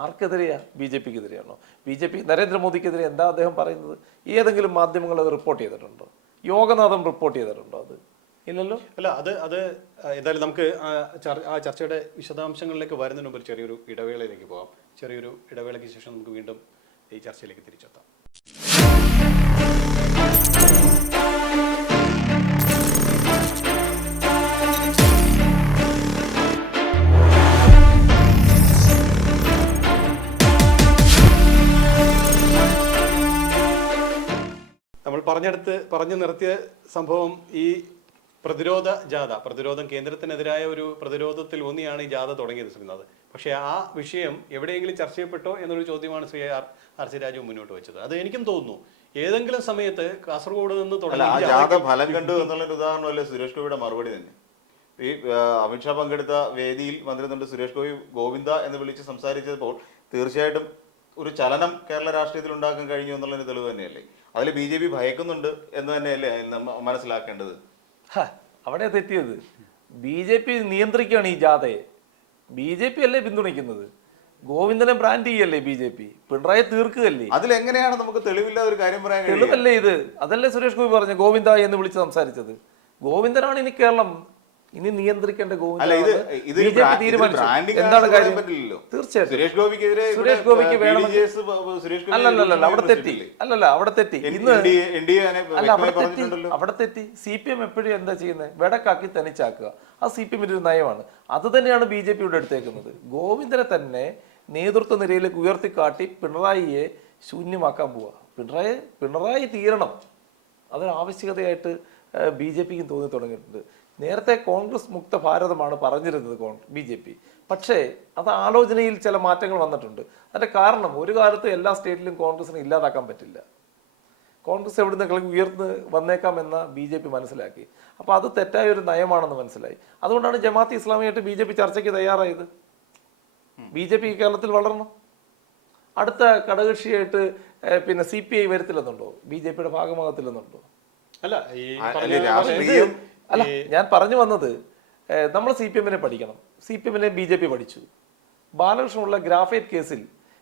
ആർക്കെതിരെയാ? ബി ജെ പിക്ക് എതിരെയാണോ? ബി ജെ പി നരേന്ദ്രമോദിക്കെതിരെ എന്താ അദ്ദേഹം പറയുന്നത്? ഏതെങ്കിലും മാധ്യമങ്ങൾ അത് റിപ്പോർട്ട് ചെയ്തിട്ടുണ്ടോ? യോഗനാഥം റിപ്പോർട്ട് ചെയ്തിട്ടുണ്ടോ? അത് ഇല്ലല്ലോ. അല്ല, അത് എന്തായാലും നമുക്ക് ആ ചർച്ചയുടെ വിശദാംശങ്ങളിലേക്ക് വരുന്നതിന് മുമ്പ് ചെറിയൊരു ഇടവേളയിലേക്ക് പോകാം. ചെറിയൊരു ഇടവേളയ്ക്ക് ശേഷം നമുക്ക് വീണ്ടും ഈ ചർച്ചയിലേക്ക് തിരിച്ചെത്താം. നമ്മൾ പറഞ്ഞു നിർത്തിയ സംഭവം ഈ പ്രതിരോധം കേന്ദ്രത്തിനെതിരായ ഒരു പ്രതിരോധത്തിൽ ഊന്നിയാണ് ഈ ജാഥ തുടങ്ങിയത് ശ്രീനാഥ്. പക്ഷേ ആ വിഷയം എവിടെയെങ്കിലും ചർച്ച ചെയ്യപ്പെട്ടോ എന്നൊരു ചോദ്യമാണ് ശ്രീ ആർ സി രാജു മുന്നോട്ട് വെച്ചത്. അത് എനിക്കും തോന്നുന്നു ഏതെങ്കിലും സമയത്ത് കാസർഗോഡ് നിന്ന് ജാഥ ഫലം കണ്ടു എന്നുള്ളൊരു ഉദാഹരണമല്ലേ സുരേഷ് ഗോപിയുടെ മറുപടി തന്നെ. ഈ അമിത്ഷാ പങ്കെടുത്ത വേദിയിൽ വന്നിരുന്നുണ്ട് സുരേഷ് ഗോപി ഗോവിന്ദ എന്ന് വിളിച്ച് സംസാരിച്ചപ്പോൾ തീർച്ചയായിട്ടും ഒരു ചലനം കേരള രാഷ്ട്രീയത്തിൽ ഉണ്ടാക്കാൻ കഴിഞ്ഞു എന്നുള്ളതിന് തെളിവ് തന്നെയല്ലേ. അതിൽ ബി ജെ പി ഭയക്കുന്നുണ്ട് എന്ന് തന്നെയല്ലേ മനസ്സിലാക്കേണ്ടത്. അവിടെ തെറ്റിയത്. ബി ജെ പി നിയന്ത്രിക്കുകയാണ് ഈ ജാഥയെ. ബി ജെ പി അല്ലേ പിന്തുണയ്ക്കുന്നത്? ഗോവിന്ദനെ ബ്രാൻഡ് ചെയ്യല്ലേ ബി ജെ പി? പിണറായി തീർക്കുകയല്ലേ? അതിലെങ്ങനെയാണ് നമുക്ക് തെളിവില്ലാതെ ഒരു കാര്യം പറയാൻ? തെളിവല്ലേ ഇത്? അതല്ലേ സുരേഷ് ഗോപി പറഞ്ഞു ഗോവിന്ദ എന്ന് വിളിച്ച് സംസാരിച്ചത്. ഗോവിന്ദനാണ് ഇനി കേരളം ഇനി നിയന്ത്രിക്കേണ്ട. എന്താണ് കാര്യം? തീർച്ചയായിട്ടും സുരേഷ് ഗോപിക്ക് വേണം. അല്ലല്ല അവിടെ തെറ്റി. ഇന്ന് അവിടെ തെറ്റി. സി പി എം എപ്പോഴും എന്താ ചെയ്യുന്നത്? വെടക്കാക്കി തനിച്ചാക്കുക. ആ സി പി എമ്മിന്റെ ഒരു നയമാണ്. അത് തന്നെയാണ് ബി ജെ പിയുടെ എടുത്തേക്കുന്നത്. ഗോവിന്ദനെ തന്നെ നേതൃത്വ നിരയിലേക്ക് ഉയർത്തിക്കാട്ടി പിണറായിയെ ശൂന്യമാക്കാൻ പോവുക. പിണറായി തീരണം. അതൊരു ആവശ്യകതയായിട്ട് ബി ജെ പിക്കും തോന്നി തുടങ്ങിയിട്ടുണ്ട്. നേരത്തെ കോൺഗ്രസ് മുക്ത ഭാരതമാണ് പറഞ്ഞിരുന്നത് ബി ജെ പി. പക്ഷേ അത് ആലോചനയിൽ ചില മാറ്റങ്ങൾ വന്നിട്ടുണ്ട്. അതിന്റെ കാരണം ഒരു കാലത്ത് എല്ലാ സ്റ്റേറ്റിലും കോൺഗ്രസിനെ ഇല്ലാതാക്കാൻ പറ്റില്ല. കോൺഗ്രസ് എവിടുന്ന് ഉയർന്ന് വന്നേക്കാമെന്ന ബി ജെ പി മനസ്സിലാക്കി. അപ്പോൾ അത് തെറ്റായ ഒരു നയമാണെന്ന് മനസ്സിലായി. അതുകൊണ്ടാണ് ജമാഅത്ത് ഇസ്ലാമിയായിട്ട് ബി ജെ പി ചർച്ചയ്ക്ക് തയ്യാറായത്. ബി ജെ പി കേരളത്തിൽ വളരണം. അടുത്ത ഘടകകക്ഷിയായിട്ട് പിന്നെ സി പി ഐ വരുത്തില്ലെന്നുണ്ടോ? ബി ജെ പിയുടെ ഭാഗമാകത്തില്ലെന്നുണ്ടോ? അല്ല, ഞാൻ പറഞ്ഞു വന്നത് നമ്മൾ സി പി എമ്മിനെ പഠിക്കണം. സി പി എമ്മിനെ ബി ജെ പി പഠിച്ചു. ബാലകൃഷ്ണനുള്ള ഗ്രാഫൈറ്റ് കേസിൽ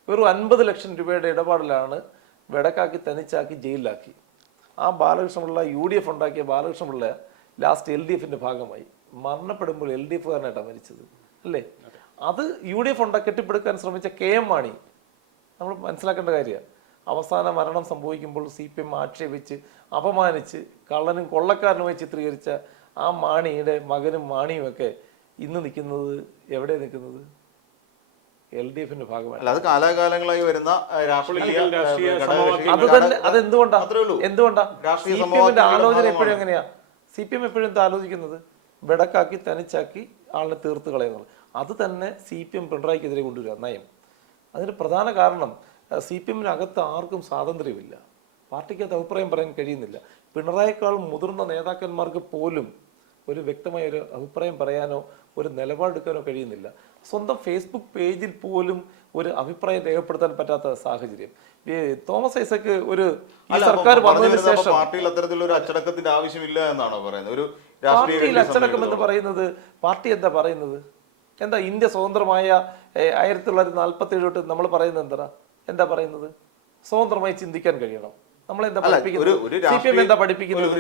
വെറും 50 ലക്ഷം രൂപയുടെ ഇടപാടിലാണ് വെടക്കാക്കി തനിച്ചാക്കി ജയിലിലാക്കി. ആ ബാലകൃഷ്ണപിള്ള UDF ഉണ്ടാക്കിയ ബാലകൃഷ്ണപിള്ള ലാസ്റ്റ് LDFന്റെ ഭാഗമായി. മരണപ്പെടുമ്പോൾ LDF കാരനായിട്ടാണ് മരിച്ചത് അല്ലേ? അത് UDF കെട്ടിപ്പടുക്കാൻ ശ്രമിച്ച KM മാണി നമ്മൾ മനസ്സിലാക്കേണ്ട കാര്യമാണ്. അവസാന മരണം സംഭവിക്കുമ്പോൾ സി പി എം ആക്ഷേപിച്ച് അപമാനിച്ച് കള്ളനും കൊള്ളക്കാരനുമായി ചിത്രീകരിച്ച ആ മാണിയുടെ മകനും മാണിയുമൊക്കെ ഇന്ന് നിൽക്കുന്നത് എവിടെ നിൽക്കുന്നത്? LDFന്റെ ഭാഗമായി. എന്തുകൊണ്ടാ സി പി എമ്മിന്റെ ആലോചന എപ്പോഴും എങ്ങനെയാ? സി പി എം എപ്പോഴും എന്താ ആലോചിക്കുന്നത്? വെടക്കാക്കി തനിച്ചാക്കി ആളിനെ തീർത്ത് കളയുന്നത്. അത് തന്നെ സി പി എം പിണറായിക്കെതിരെ കൊണ്ടുവരിക നയം. അതിന് പ്രധാന കാരണം സി പി എമ്മിനകത്ത് ആർക്കും സ്വാതന്ത്ര്യമില്ല. പാർട്ടിക്കകത്ത് അഭിപ്രായം പറയാൻ കഴിയുന്നില്ല. പിണറായിക്കാൾ മുതിർന്ന നേതാക്കന്മാർക്ക് പോലും ഒരു വ്യക്തമായ ഒരു അഭിപ്രായം പറയാനോ ഒരു നിലപാടെടുക്കാനോ കഴിയുന്നില്ല. സ്വന്തം ഫേസ്ബുക്ക് പേജിൽ പോലും ഒരു അഭിപ്രായം രേഖപ്പെടുത്താൻ പറ്റാത്ത സാഹചര്യം. തോമസ് ഐസക്ക് ഈ സർക്കാർ വന്നതിന് ശേഷം പാർട്ടിയിൽ അത്തരത്തിലൊരു അച്ചടക്കത്തിന്റെ ആവശ്യമില്ല എന്നാണോ പറയുന്നത്? ഒരു പാർട്ടിയിൽ അച്ചടക്കം എന്ന് പറയുന്നത് പാർട്ടി എന്താ പറയുന്നത്? എന്താ ഇന്ത്യ സ്വതന്ത്രമായ 1947 തൊട്ട് നമ്മൾ പറയുന്നത് എന്താ പറയുന്നത്? സ്വതന്ത്രമായി ചിന്തിക്കാൻ കഴിയണം. നമ്മളെന്താ പഠിപ്പിക്കുന്നത്? CPM എന്താ പഠിപ്പിക്കുന്നത്?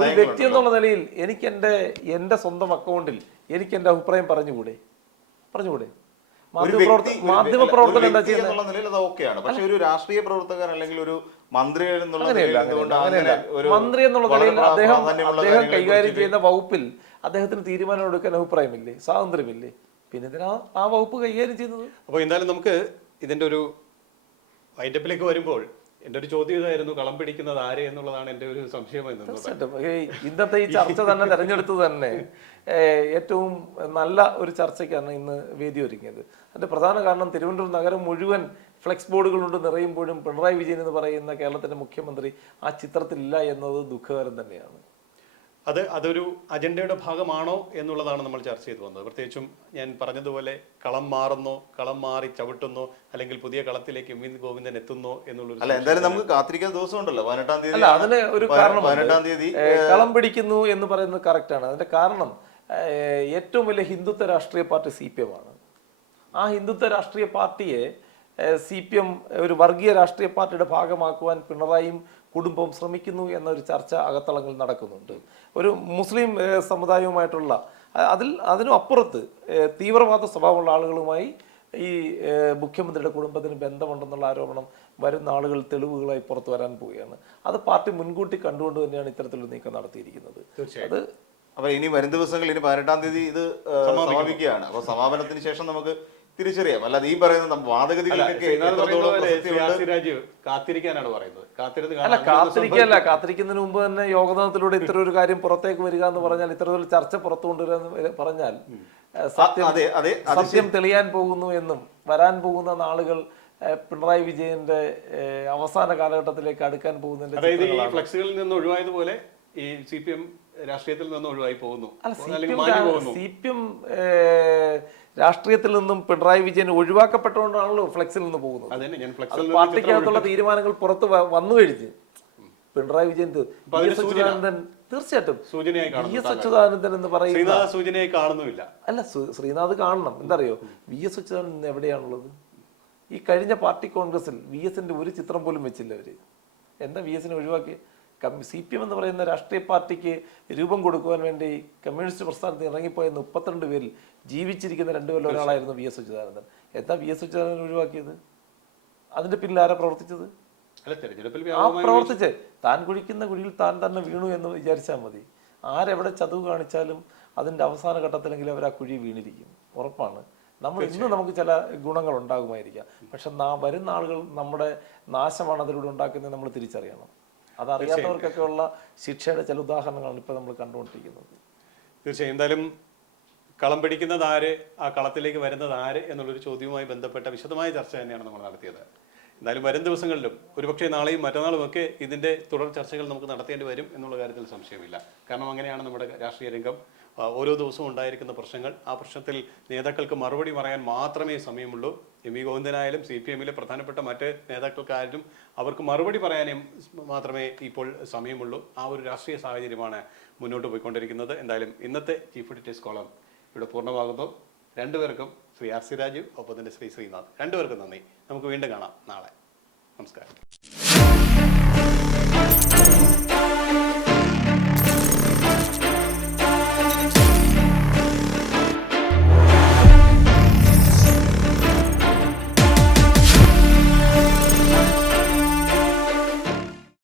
ഒരു വ്യക്തി എന്നുള്ള നിലയിൽ എനിക്ക് എന്റെ സ്വന്തം അക്കൗണ്ടിൽ എനിക്ക് എന്റെ അഭിപ്രായം പറഞ്ഞുകൂടെ? മാധ്യമ പ്രവർത്തനം എന്താ ചെയ്യുന്നത്? പക്ഷെ ഒരു രാഷ്ട്രീയ പ്രവർത്തകൻ അല്ലെങ്കിൽ ഒരു മന്ത്രി മന്ത്രി എന്നുള്ള നിലയിൽ അദ്ദേഹം കൈകാര്യം ചെയ്യുന്ന വകുപ്പിൽ അദ്ദേഹത്തിന് തീരുമാനം എടുക്കാൻ അഭിപ്രായമില്ലേ? സ്വാതന്ത്ര്യമില്ലേ? പിന്നെ എന്തിനാ ആ വകുപ്പ് കൈകാര്യം ചെയ്യുന്നത്? അപ്പോൾ എന്തായാലും നമുക്ക് ഇതിന്റെ ഒരു വൈൻഡപ്പിലേക്ക് വരുമ്പോൾ എൻ്റെ ഒരു ചോദ്യം ഇതായിരുന്നു, കളം പിടിക്കുന്നത് ആര് എന്നുള്ളതാണ് എൻ്റെ ഒരു സംശയമായി നിന്നത്. ഇന്നത്തെ ഈ ചർച്ച തന്നെ തെരഞ്ഞെടുത്തത് തന്നെ ഏറ്റവും നല്ല ഒരു ചർച്ചയ്ക്കാണ് ഇന്ന് വേദി ഒരുങ്ങിയത്. അതിന്റെ പ്രധാന കാരണം തിരുവനന്തപുരം നഗരം മുഴുവൻ ഫ്ലെക്സ് ബോർഡുകൾ കൊണ്ട് നിറയുമ്പോഴും പിണറായി വിജയൻ എന്ന് പറയുന്ന കേരളത്തിന്റെ മുഖ്യമന്ത്രി ആ ചിത്രത്തിലില്ല എന്നത് ദുഃഖകരം തന്നെയാണ്. അതൊരു അജണ്ടയുടെ ഭാഗമാണോ എന്നുള്ളതാണ് നമ്മൾ ചർച്ച ചെയ്തു വന്നത്. പ്രത്യേകിച്ചും ഞാൻ പറഞ്ഞതുപോലെ കളം മാറുന്നോ, കളം മാറി ചവിട്ടുന്നോ, അല്ലെങ്കിൽ പുതിയ കളത്തിലേക്ക് എം വി ഗോവിന്ദൻ എത്തുന്നോ എന്നുള്ളൊരു എന്തായാലും നമുക്ക് കാത്തിരിക്കാൻ ദിവസം ഉണ്ടല്ലോ. 18-ാം തീയതി. അല്ല, അതിന് ഒരു കാരണം 18-ാം തീയതി കളം പിടിക്കുന്നു എന്ന് പറയുന്നത് കറക്റ്റ് ആണ്. അതിന്റെ കാരണം ഏറ്റവും വലിയ ഹിന്ദുത്വ രാഷ്ട്രീയ പാർട്ടി CPM ആണ്. ആ ഹിന്ദുത്വ രാഷ്ട്രീയ പാർട്ടിയെ CPM ഒരു വർഗീയ രാഷ്ട്രീയ പാർട്ടിയുടെ ഭാഗമാക്കുവാൻ പിണറായിയും കുടുംബവും ശ്രമിക്കുന്നു എന്നൊരു ചർച്ച അകത്തളങ്ങളിൽ നടക്കുന്നുണ്ട്. ഒരു മുസ്ലിം സമുദായവുമായിട്ടുള്ള അതിനും അപ്പുറത്ത് തീവ്രവാദ സ്വഭാവമുള്ള ആളുകളുമായി ഈ മുഖ്യമന്ത്രിയുടെ കുടുംബത്തിന് ബന്ധമുണ്ടെന്നുള്ള ആരോപണം വരുന്ന ആളുകൾ തെളിവുകളായി പുറത്തു വരാൻ പോവുകയാണ്. അത് പാർട്ടി മുൻകൂട്ടി കണ്ടുകൊണ്ട് തന്നെയാണ് ഇത്തരത്തിലൊരു നീക്കം നടത്തിയിരിക്കുന്നത്. അത് അപ്പൊ ഇനി വരും ദിവസങ്ങളിൽ 18-ാം തീയതി ഇത് സമാപിക്കുകയാണ്. അപ്പൊ സമാപനത്തിന് ശേഷം നമുക്ക് തിരിച്ചറിയാം. അല്ലാതെ ഈ പറയുന്ന വാദഗതികൾക്കൊക്കെ കാത്തിരിക്കാനാണ് പറയുന്നത്. കാത്തിരിക്കുന്നതിന് മുമ്പ് തന്നെ യോഗത്തിലൂടെ ഇത്തരം ഒരു കാര്യം പുറത്തേക്ക് വരിക എന്ന് പറഞ്ഞാൽ, ഇത്തരത്തിലുള്ള ചർച്ച പുറത്തു കൊണ്ടുവരാന്ന് പറഞ്ഞാൽ സത്യം തെളിയാൻ പോകുന്നു എന്നും വരാൻ പോകുന്ന നാളുകൾ പിണറായി വിജയന്റെ അവസാന കാലഘട്ടത്തിലേക്ക് അടുക്കാൻ പോകുന്നതിന്റെ ഫ്ലെക്സുകളിൽ നിന്ന് ഒഴിവായതുപോലെ ഈ CPM രാഷ്ട്രീയത്തിൽ നിന്ന് ഒഴിവായി പോകുന്നു. CPM രാഷ്ട്രീയത്തിൽ നിന്നും പിണറായി വിജയൻ ഒഴിവാക്കപ്പെട്ടുകൊണ്ടാണല്ലോ ഫ്ലെക്സിൽ നിന്ന് പോകുന്നത്. പാർട്ടിക്കകത്തുള്ള തീരുമാനങ്ങൾ പുറത്ത് വന്നു കഴിഞ്ഞ് പിണറായി വിജയൻ തീർച്ചയായിട്ടും VS അച്യുതാനന്ദൻ എന്ന് പറയുന്ന സൂചനയായി കാണുന്നില്ല. അല്ല, ശ്രീനാഥ് കാണണം. എന്താ അറിയോ, VS അച്യുതാനന്ദൻ എവിടെയാണുള്ളത്? ഈ കഴിഞ്ഞ പാർട്ടി കോൺഗ്രസിൽ VSന്റെ ഒരു ചിത്രം പോലും വെച്ചില്ല അവര്. എന്താ VSനെ ഒഴിവാക്കി? CPM എന്ന് പറയുന്ന രാഷ്ട്രീയ പാർട്ടിക്ക് രൂപം കൊടുക്കുവാൻ വേണ്ടി കമ്മ്യൂണിസ്റ്റ് പ്രസ്ഥാനത്തിൽ ഇറങ്ങിപ്പോയ 32 പേരിൽ ജീവിച്ചിരിക്കുന്ന 2 പേരിൽ ഒരാളായിരുന്നു VS അച്യുതാനന്ദൻ. എന്താ VS അച്യുതാനന്ദൻ ഒഴിവാക്കിയത്? അതിന്റെ പിന്നിൽ ആരാ പ്രവർത്തിച്ചത്? പ്രവർത്തിച്ച് താൻ കുഴിക്കുന്ന കുഴിയിൽ താൻ തന്നെ വീണു എന്ന് വിചാരിച്ചാൽ മതി. ആരെവിടെ ചതുവ് കാണിച്ചാലും അതിന്റെ അവസാന ഘട്ടത്തിലെങ്കിലും അവർ ആ കുഴി വീണിരിക്കും, ഉറപ്പാണ്. നമുക്ക് ചില ഗുണങ്ങൾ ഉണ്ടാകുമായിരിക്കാം, പക്ഷെ വരുന്ന ആളുകൾ നമ്മുടെ നാശമാണ് അതിലൂടെ ഉണ്ടാക്കുന്നത് നമ്മൾ തിരിച്ചറിയണം. അതറിയാത്തവർക്കൊക്കെ ഉള്ള ശിക്ഷയുടെ ചില ഉദാഹരണങ്ങളാണ് ഇപ്പൊ നമ്മൾ കണ്ടുകൊണ്ടിരിക്കുന്നത്. തീർച്ചയായും എന്തായാലും കളം പിടിക്കുന്നത് ആര്, ആ കളത്തിലേക്ക് വരുന്നത് ആര് എന്നുള്ളൊരു ചോദ്യവുമായി ബന്ധപ്പെട്ട വിശദമായ ചർച്ച തന്നെയാണ് നമ്മൾ നടത്തിയത്. എന്തായാലും വരും ദിവസങ്ങളിലും ഒരുപക്ഷെ നാളെയും മറ്റന്നാളും ഒക്കെ ഇതിന്റെ തുടർ ചർച്ചകൾ നമുക്ക് നടത്തേണ്ടി വരും എന്നുള്ള കാര്യത്തിൽ സംശയമില്ല. കാരണം അങ്ങനെയാണ് നമ്മുടെ രാഷ്ട്രീയ രംഗം. ഓരോ ദിവസവും ഉണ്ടായിരിക്കുന്ന പ്രശ്നങ്ങൾ, ആ പ്രശ്നത്തിൽ നേതാക്കൾക്ക് മറുപടി പറയാൻ മാത്രമേ സമയമുള്ളൂ. എം വി ഗോവിന്ദനായാലും CPMലെ പ്രധാനപ്പെട്ട മറ്റ് നേതാക്കൾക്കായാലും അവർക്ക് മറുപടി പറയാനേ മാത്രമേ ഇപ്പോൾ സമയമുള്ളൂ. ആ ഒരു രാഷ്ട്രീയ സാഹചര്യമാണ് മുന്നോട്ട് പോയിക്കൊണ്ടിരിക്കുന്നത്. എന്തായാലും ഇന്നത്തെ ചീഫ് എഡിറ്റേഴ്സ് കോളം ഇവിടെ പൂർണ്ണമാകുന്നു. രണ്ടുപേർക്കും ശ്രീ RC രാജു, ഒപ്പം തന്നെ ശ്രീ ശ്രീനാഥ്, രണ്ടുപേർക്കും നന്ദി. നമുക്ക് വീണ്ടും കാണാം നാളെ. നമസ്കാരം.